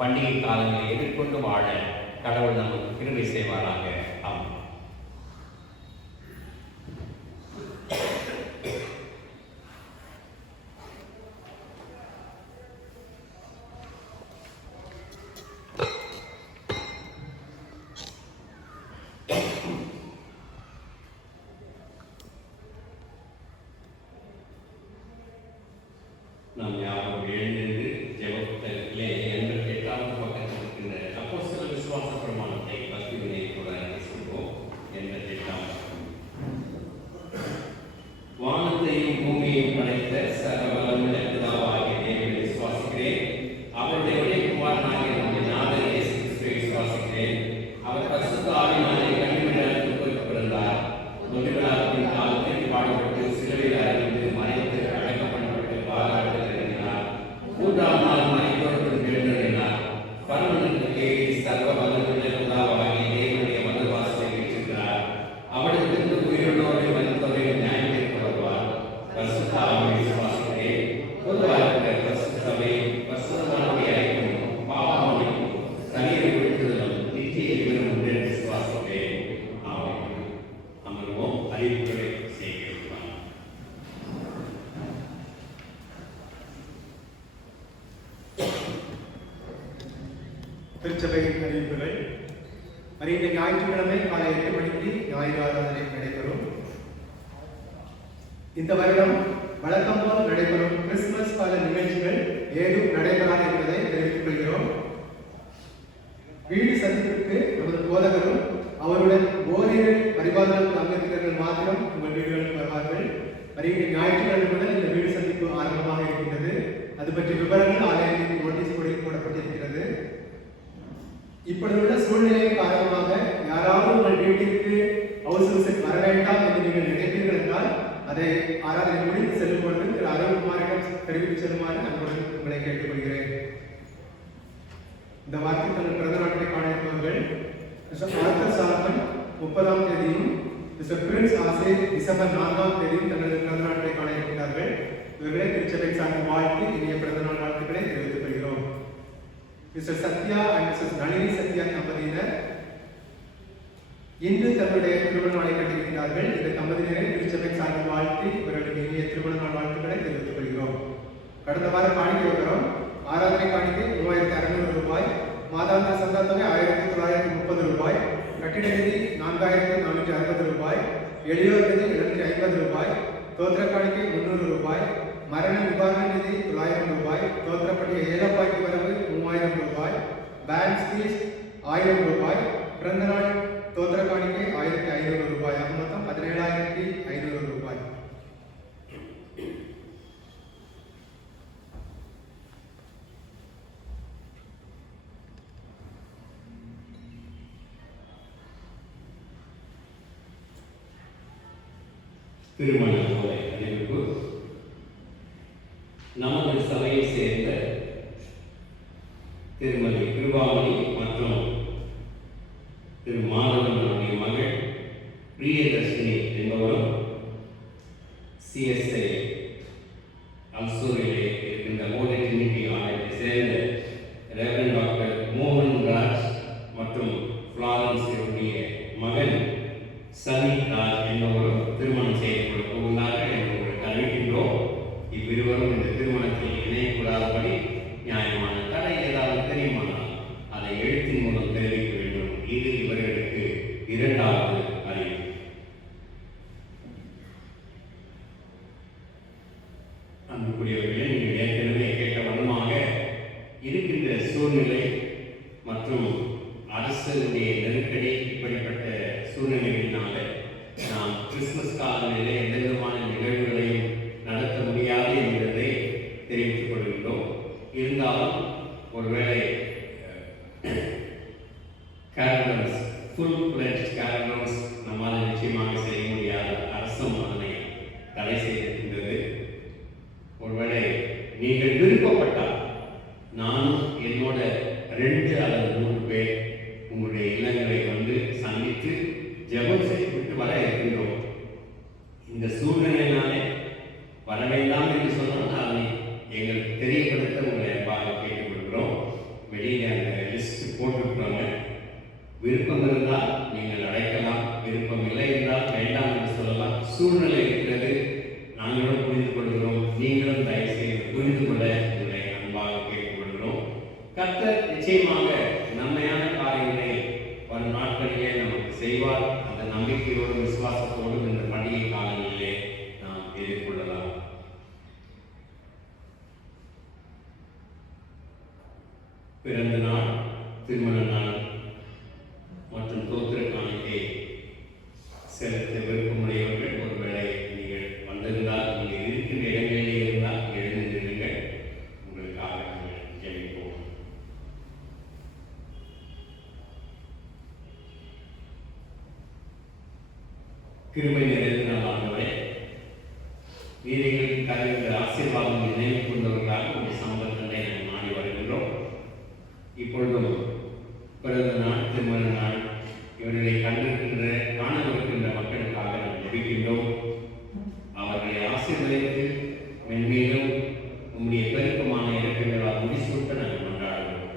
பண்டிகை காலங்களை எதிர்கொண்டு வாழ கடவுள் நமக்கு கிருபை செய்வாராக. ஆமாம். நாம் யாரும் எழுந்திருந்து ஜெபத்திலே 88வது பக்கத்தில் இருக்கின்ற அப்போஸ்தலர் விசுவாச பிரமாணத்தை பகிர்வினைக்கூட சொல்வோம். 88ஆம் வானத்தையும் பூமியையும் படைத்த சர்வவல்லமையுள்ள பிதாவாகிய தேவனை விசுவாசிக்கிறேன். அவருடைய ஒரே குமாரனாகிய நம்முடைய நாதர் இயேசு கிறிஸ்துவை விசுவாசிக்கிறேன். அவர் பரிசுத்த ஆவியினாலே கன்னிமரியாளுக்கு பிறந்தார். முதுகளாவின் காலத்தில் பாடுபட்டு சிலுவையில் அறைந்து மறைத்து அடக்கப்பட்டு பாராட்டு மூன்றாம் நாள் மனிதர்களுக்கு எழுந்தறினார். பரமனுக்கு சர்வ வல்லமையுள்ள பிதாவாகிய தேவனுடைய வலதுபார்சை வீற்றிருக்கிறார். அவரிடத்திலிருந்து உயிருள்ளோரை மனிதரை நியாயம் தீர்க்க வருவார். பரிசுத்த ஆவியை விசுவாசிக்கிறேன். பொதுவாக பரிசுத்த சபை, பரிசுத்தவான்களுடைய ஐக்கியமும் பாவமன்னிப்பும் சரீர விடுதலும் நித்திய ஜீவனும் உண்டு என்று விசுவாசிக்கிறேன். ஆமென். அமர்வோம். அறிவிப்புகளை செய்கிறோம். திருச்சபையின் அறிவிப்புகள். வருகின்ற ஞாயிற்றுக்கிழமை காலை 8 மணிக்கு ஞாயிறு ஆராதனை நடைபெறும். இந்த வருடம் வழக்கம் போல் நடைபெறும் கிறிஸ்துமஸ் கால நிகழ்ச்சிகள் ஏதும் நடைபெறாது என்பதை தெரிவித்துக் கொள்கிறோம். வீடு சந்திப்பிற்கு நமது போதகரும் அவருடன் ஓரிரு பரிபாலன அங்கத்தினர்கள் மாத்திரம் உங்கள் வீடுகளுக்கு வருவார்கள். வருகின்ற ஞாயிற்றுக்கிழமை முதல் இந்த வீடு சந்திப்பு ஆரம்பமாக இருக்கின்றது. அது பற்றிய விவரங்கள் ஆலயத்தில் நோட்டீஸ் போடப்பட்டிருக்கிறது. இப்பொழுதுள்ள சூழ்நிலையின் காரணமாக யாராவது உங்கள் வீட்டிற்கு ஹவுஸ் விசிட் வர வேண்டாம் என்று நீங்கள் நினைப்பீர்கள் என்றால் அதை ஆராதனை முடித்து செல்லும் பொழுது திரு அருள்குமாரிடம் தெரிவித்து செல்லுமாறு அன்புடன் உங்களை கேட்டுக்கொள்கிறேன். இந்த வாரத்தில் தங்கள் பிறந்த நாட்களை காண இருப்பவர்கள் மிஸ்டர் ஆர்த்தர் சால்மன் 30ஆம் தேதியும் மிஸ்டர் பிரின்ஸ் ஆசே டிசம்பர் 4ஆம் தேதியும் தங்களது பிறந்த நாட்களை காண இருக்கிறார்கள். இவர்களை திருச்சபை சார்ந்த வாழ்த்து இனிய பிறந்த நாள் வாழ்த்துக்களை தெரிவித்துக் கொள்கிறோம். Mister Sathya and mister Nalini Sathya தம்பதியினர் இன்று தங்களுடைய திருமண நாளை கண்டிருக்கிறார்கள். இந்த தம்பதியினரை திருச்சபை சார்ந்த வாழ்த்து இவர்களுக்கு இனிய திருமண நாள் வாழ்த்துக்களை தெரிவித்துக் கொள்கிறோம். கடந்த வாரம் காணிக்கை விவரம் ஆராதனை காணிக்கை 3600 ரூபாய், மாதாந்திர சந்தா தொகை 1930 ரூபாய், கட்டிட நிதி 4460 ரூபாய், எளியோர் நிதி 750 ரூபாய், தோத்திர காணிக்கை 300 ரூபாய், மரண நிவாரண நிதி 900 ரூபாய், தோத்திரப்படிய ஏலப்பாய்க்கு வரவு 3000 ரூபாய், பேங்க் ஃபீஸ் 1000 ரூபாய், பிறந்த நாள் தோத்திர காணிக்கை 1500 ரூபாய், மொத்தம் 17500 ரூபாய். திருமண அறிவிப்பு. நமது சபையை சேர்ந்த திருமதி கிருபாமணி மற்றும் திரு மாதவனுடைய மகள் பிரியதர்ஷினி என்பவரும் சிஎஸ்ஐ அல்சூரிலே இருக்கின்ற ஓலை ஆலயத்தை சேர்ந்த நெருக்கடி, இப்படிப்பட்ட சூழ்நிலைகளினால நாம் கிறிஸ்துமஸ் காலங்களிலே எந்த விதமான நிகழ்வுகளையும் நடத்த முடியாது என்பதை தெரிவித்துக் கொள்கின்றோம். இருந்தாலும் ஒருவேளை கேரல்ஸ், ஃபுல் ஃப்ளெட்ஜ் கேரல்ஸ் நம்மால் நிச்சயமாக செய்ய முடியாத, அரசும் அதனை தடை செய்திருக்கின்றது. ஒருவேளை நீங்கள் விருப்பப்பட்டால் நானும் என்னோட 2 அல்லது 3 பேர் உங்களுடைய இல்லங்களை வந்து சந்தித்து ஜெபம் செய்துவிட்டு வர இருக்கின்றோம். இந்த சூழ்நிலையினாலே வர வேண்டாம் என்று சொன்னால் அதனை எங்களுக்கு தெரியப்படுத்த உங்களை அன்பாக கேட்டுக்கொள்கிறோம். வெளியே அந்த லிஸ்ட் போட்டுவிட்டோங்க. விருப்பம் இருந்தால் நீங்கள் அழைக்கலாம், விருப்பம் இல்லை என்றால் வேண்டாம் என்று சொல்லலாம். சூழ்நிலை இருக்கிறது, நாங்களும் புரிந்து கொள்கிறோம், நீங்களும் தயவு செய்து புரிந்து கொள்ள உங்களை அன்பாக கேட்டுக்கொள்கிறோம். கர்த்தர் நிச்சயமாக நன்மையான காரியங்களை வரும் நாட்களிலே நமக்கு செய்வார். அந்த நம்பிக்கையோடும் விசுவாசத்தோடும் இந்த பண்டிகை காலங்களிலே நாம் எதிர்கொள்ளலாம். பிறந்த நாள், திருமண நாள் மற்றும் தோத்திர காணிக்கை செலுத்த விருப்பமுடையவர்கள் ஒருவேளை நீங்கள் வந்திருந்தால், நீங்கள் இருக்கின்ற இடங்களிலே இருந்தால் எழுந்து நிறுங்கள். உங்களுக்காக நாங்கள் ஜெபிப்போம். கிருபை நிறைந்த நாள் ஆண்டவரே, நீர் எங்களுக்கு தருகின்ற ஆசீர்வாதம் நினைவு கொண்டவர்களாக உங்கள் சம்பந்தத்தை நாம் நாடி வருகின்றோம். இப்பொழுதும் பிறந்த நாள், திருமண நாள் இவர்களை கண்டிருக்கின்ற, காணவிருக்கின்ற மக்களுக்காக நாம் ஜெபிக்கின்றோம். அவர்களை ஆசீர்வதித்து மென்மேலும் உம்முடைய பெருக்கமான இறக்கங்களால் முடிசூட்ட நாங்கள் கொண்டாடுகிறோம்.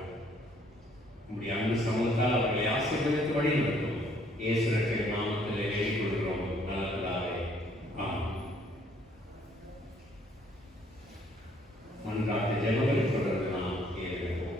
உம்முடைய அன்பு சமூகத்தால் அவர்களை ஆசீர்வதித்து வழி நடத்தும். இயேசு ரட்சகர் நாமத்தில் வேண்டிக் கொள்கிறோம் நல்ல பிதாவே. ஆமென். மன்றாட்டு ஜெபங்களை தொடர்ந்து நாம் ஏற்போம்.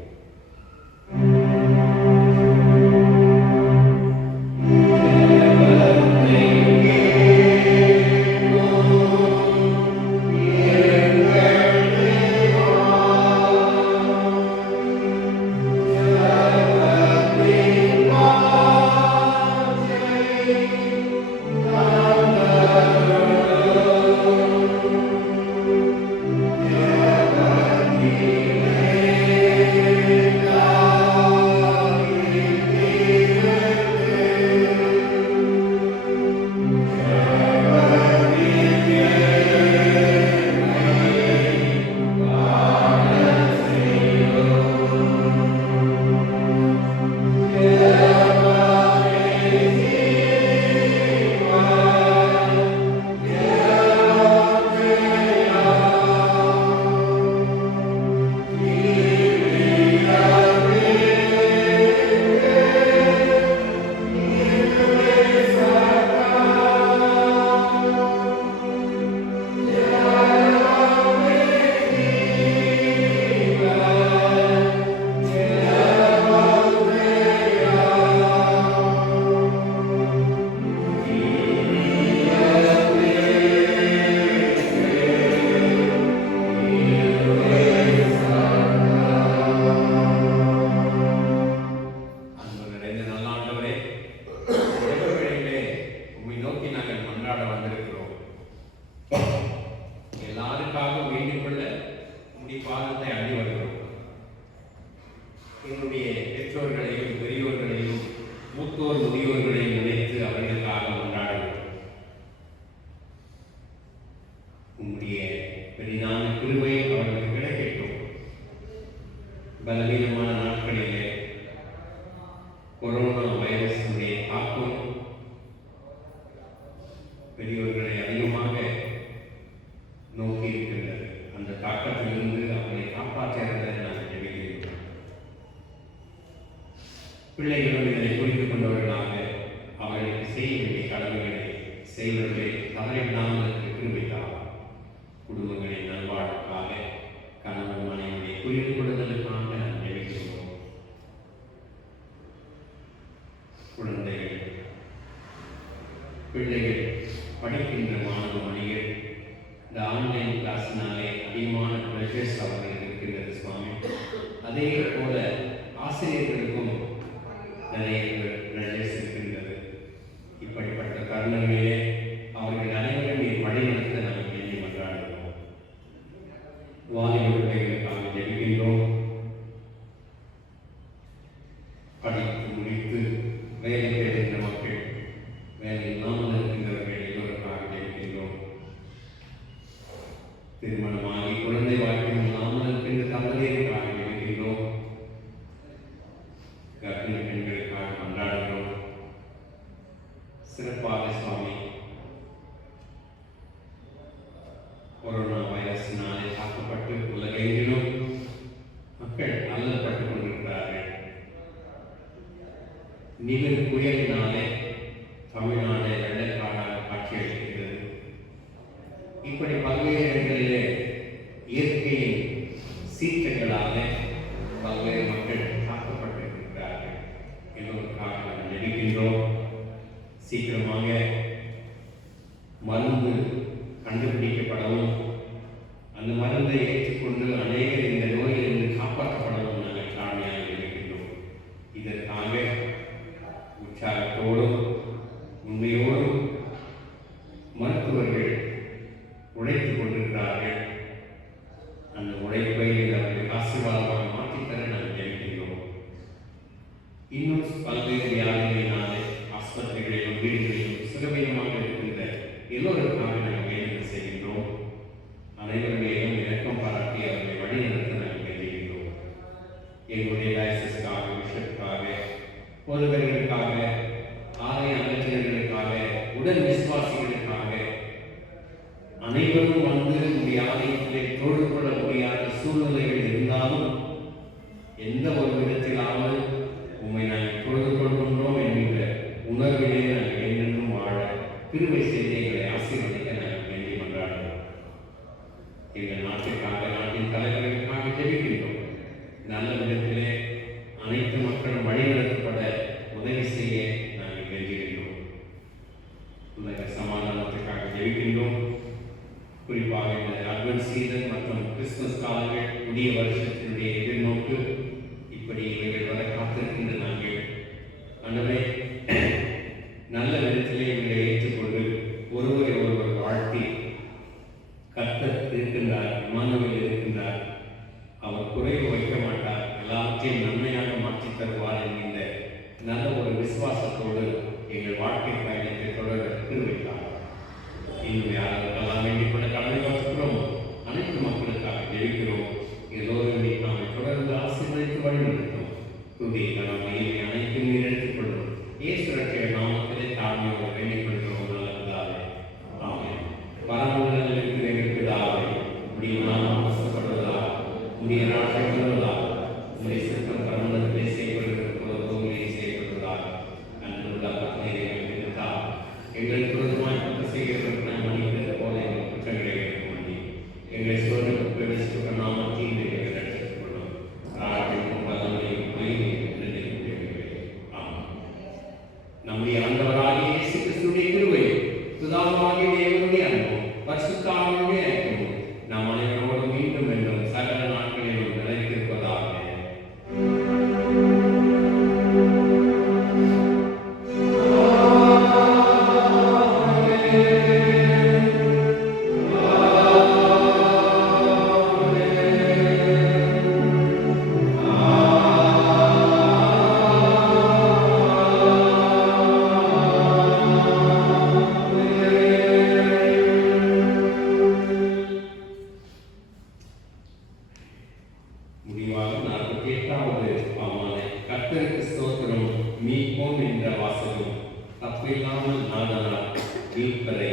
எங்களுடைய பெற்றோர்களையும் பெரியோர்களையும் மூத்தோர் முதியோர்களையும் நினைத்து அவர்களுக்காக கொண்டாடுகிறோம். உங்களுடைய பெரிதான கிருபை அவர்களுக்கு கிடைக்கட்டும். பலவீனமான நாட்களிலே கொரோனா வைரஸுடைய தாக்கம் பெரியோர்களை அதிகமாக நோக்கி இருக்கின்றது. அந்த தாக்கத்திலிருந்து அவர்களை காப்பாற்றுகிறதை நாங்கள் ஜெபிக்கிறோம். பிள்ளைகளும் இதனை புரிந்து கொண்டவர்களாக அவர்களுக்கு செய்ய வேண்டிய கடமைகளை செய்வர்களை தவறிவிடாமல் கிருபைக்காக, குடும்பங்களின் நல்வாழ்வுக்காக, கணவன் மனைவியை புரிந்து கொள்வதற்காக நாம் ஜெபிக்கிறோம். குழந்தைகள், பிள்ளைகள், படிக்கின்ற மாணவ மணிகள் இந்த ஆன்லைன் கிளாஸ்னாலே அதிகமான ப்ரெஷர்ஸ் அவர்களுக்கு இருக்கின்றது சுவாமி. அதே போல ஆசிரியர்களுக்கும் நிறைய மெஷர்ஸ் இருக்கின்றது. இப்படிப்பட்ட தருணங்களிலே அவர்கள் அனைவரும் நீ வழிநடத்த நாங்கள் எண்ணி மன்றாடுகிறோம். வாலிப பிள்ளைகளுக்காக ஜெபிக்கின்றோம். படித்து முடித்து வேலை தேடுகின்ற மக்கள், வேலை இல்லாமல் இருக்கின்றவர்கள் எல்லோருக்காக ஜெபிக்கின்றோம். திருமணமாகி குழந்தை வாய்ப்பும் இல்லாமல் இருக்கின்ற தம்பதியருக்காக ஜெபிக்கின்றோம். கர்ப்பிணி பெண்களுக்காக கொண்டாடுகிறோம். சிறப்பாக சுவாமி கொரோனா வைரஸினாலே தாக்கப்பட்டு உலகெங்கிலும் மக்கள் அல்லப்பட்டுக் கொண்டிருக்கிறார்கள். நிவர் புயலினாலே தமிழ்நாடு வெள்ளக்காடாக காட்சியளிக்கிறது. இப்படி பல்வேறு இடங்களிலே இயற்கையின் சீற்றங்களால பல்வேறு மக்கள் தாக்கப்பட்டிருக்கிறார்கள். எல்லோருக்காக நாம் ஜெபிக்கின்றோம். சீக்கிரமாக மருந்து கண்டுபிடிக்கப்படவும் அந்த மருந்தை ஏற்றுக்கொண்டு அநேகர் இந்த நோயிலிருந்து காப்பாற்றப்படவும் நாங்கள் தாழ்மையாக ஜெபிக்கின்றோம். இதற்காக உற்சாகத்தோடும் உண்மையோடும் மருத்துவர்கள் உழைத்துக் கொண்டிருக்கிறார்கள். அந்த உழைப்பை அவர்களுக்கு ஆசீர்வாதமாக மாற்றித்தர நாங்கள் ஜெபிக்கின்றோம். இன்னும் பல்வேறு வியாதிகளினாலே ஆஸ்பத்திரிகளிலும் வீடுகளிலும் சுகவீனமாக இருக்கின்ற எல்லோருக்காக நாங்கள் வேண்டுதல் செய்கின்றோம். அனைவருடையும் இணக்கம் பாராட்டி அவர்களை வழிநடத்த நாங்கள் வேண்டுகின்றோம். எங்களுடைய டயசிஸ்க்காக, பிஷப்புக்காக, பொதுவர்களுக்காக, ஆலய அமைச்சர்களுக்காக, உடன் விசுவாசிகளுக்காக, அனைவரும் வந்து உடைய ஆலயத்திலே தொழுது கொள்ள முடியாத சூழ்நிலைகள் இருந்தாலும் எந்த ஒரு விதத்திலாவது உண்மை நாங்கள் தொழுது கொள்கின்றோம் என்கின்ற உணர்விலே நாங்கள் என்றென்றும் வாழ கிருபை செய்து எங்களை ஆசீர்வதிக்க நாங்கள் வேண்டி மன்றாடுகிறோம். எங்கள் நாட்டுக்காக, நாட்டின் தலைவர்களுக்காக ஜெபிக்கின்றோம். நல்ல விதத்திலே அனைத்து மக்களும் வழிநடத்தப்பட உதவி செய்ய நாங்கள் வேண்டுகின்றோம். உலக சமாதானத்துக்காக ஜெபிக்கின்றோம். குறிப்பாக இந்த அட்வென்ட் சீசன் மற்றும் கிறிஸ்துமஸ் காலங்கள், புதிய வருஷத்தினுடைய எதிர்நோக்கு, இப்படி இவைகள் வர காத்திருக்கின்ற நாங்கள் ஆண்டவரே நல்ல விதத்திலே இவர்களை ஏற்றுக்கொண்டு ஒருவரை ஒருவர் வாழ்த்தி கர்த்தர் இருக்கின்றார், இம்மானுவேல் இருக்கின்றார், அவர் குறைவு வைக்க மாட்டார், எல்லாவற்றையும் நன்மையாக மாற்றித் தருவார் என்கின்ற நல்ல ஒரு விசுவாசத்தோடு எங்கள் வாழ்க்கை பயணத்தை தொடர திருவைத்தார். இன்னும் யாரெல்லாம் வேண்டிக் கொண்ட கடமை பார்த்துக்கிறோமோ அனைத்து மக்களுக்காக ஜெபிக்கிறோம். எல்லோரும் நாம தொடர்ந்து ஆசீர்வதித்து வழிநடத்தும். துதி நம்ம அனைத்தும் நீர் எடுத்துக்கொள்ளும். ஈஸ்வரட்சிய நாமத்திலே தாழ்மையோடு வேண்டிக் கொள்கிறோம். நல்ல பிதாவே, ஆமென். பரமண்டலத்தில் இருக்கிற எங்கள் பிதாவே, உடைய நாமம் வசப்படுவதா, உடைய ராஜ்யம் வருவதா, உடைய சித்தம் பரமண்டலத்திலே செய்யப்படுகிறது போல பூமியிலே செய்யப்படுவதா. அன்புள்ள பத்னி எங்களுக்கு தா. எங்களுக்கு விரோதமாய் குற்றம் செய்கிறவர்களுக்கு நாம் மன்னிப்பது போல எங்கள் குற்றங்களை ஏற்றுக்கொண்டு எங்களை சோதனைக்கு பிரவேசிக்க நாம தீமையை ரட்சித்துக் கொள்ளும். ராஜ்யமும் வல்லமையும் மகிமையும் என்றென்றைக்கும் உடையவைகளே. ஆமென். நம்முடைய ஆண்டவராகிய இயேசு கிறிஸ்துவின் கிருபையும் பிதாவாகிய தேவனுடைய அன்பும் பரிசுத்த ஆவியுடைய ஐக்கியமும் நாம் அனைவரோடும் மீண்டும் என்றும் சகல நாட்களிலும் நிலைத்திருப்பதாக. முடிவாக 48வது பாமாலை கர்த்தருக்கு ஸ்தோத்திரம் மீட்போம் என்ற வாசகம் தப்பில்லாமல் நாதனார் மீட்பரை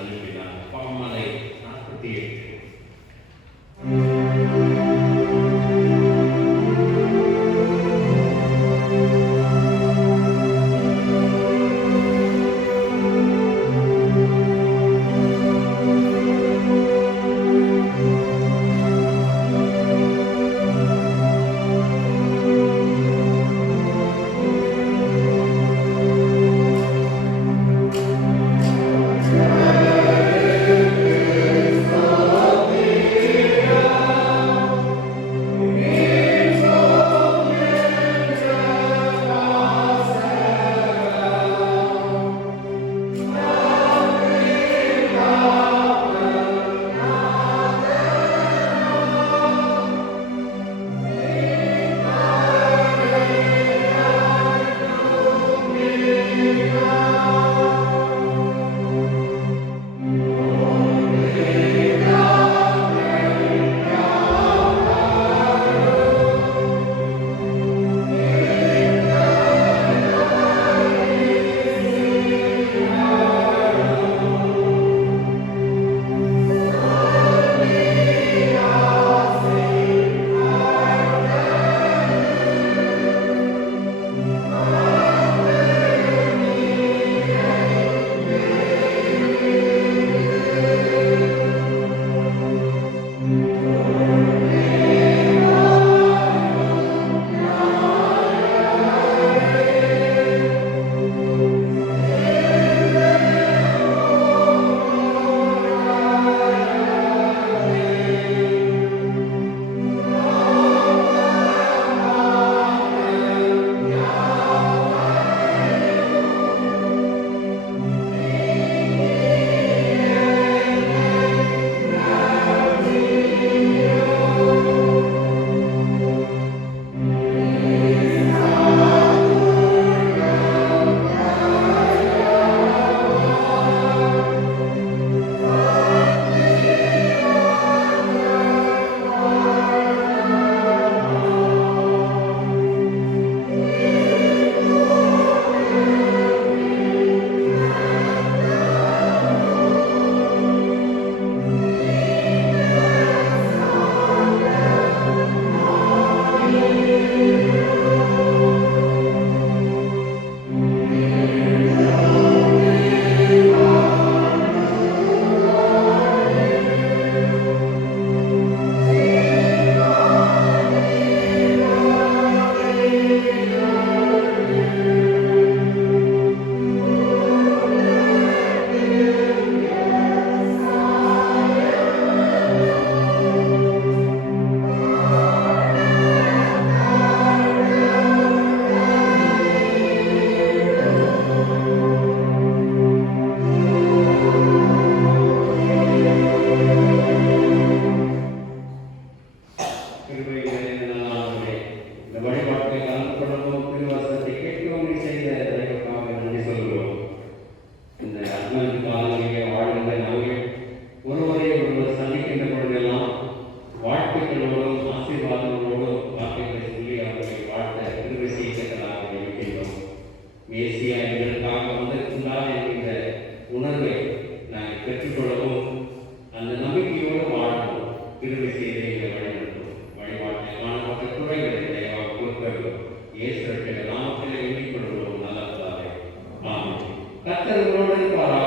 அனுப்பினார். பாமாலை 48. Amen. எங்களுக்காக வந்திருக்கின்றார் என்கிற உணர்வை நாங்கள் பெற்றுக்கொள்ளவும் அந்த நம்பிக்கையோடு வாழவும் கிருபை செய்து எங்களை வழிநடத்தும். வழிபாட்டில் காணப்பட்ட குறைகளை தயவாக பொறுப்பேற்கும். இயேசுவின் நாமத்தில் எண்ணிக் கொள்வோம் நல்ல பிதாவே. ஆமென். கர்த்தர் உங்களோடு இருப்பாராக.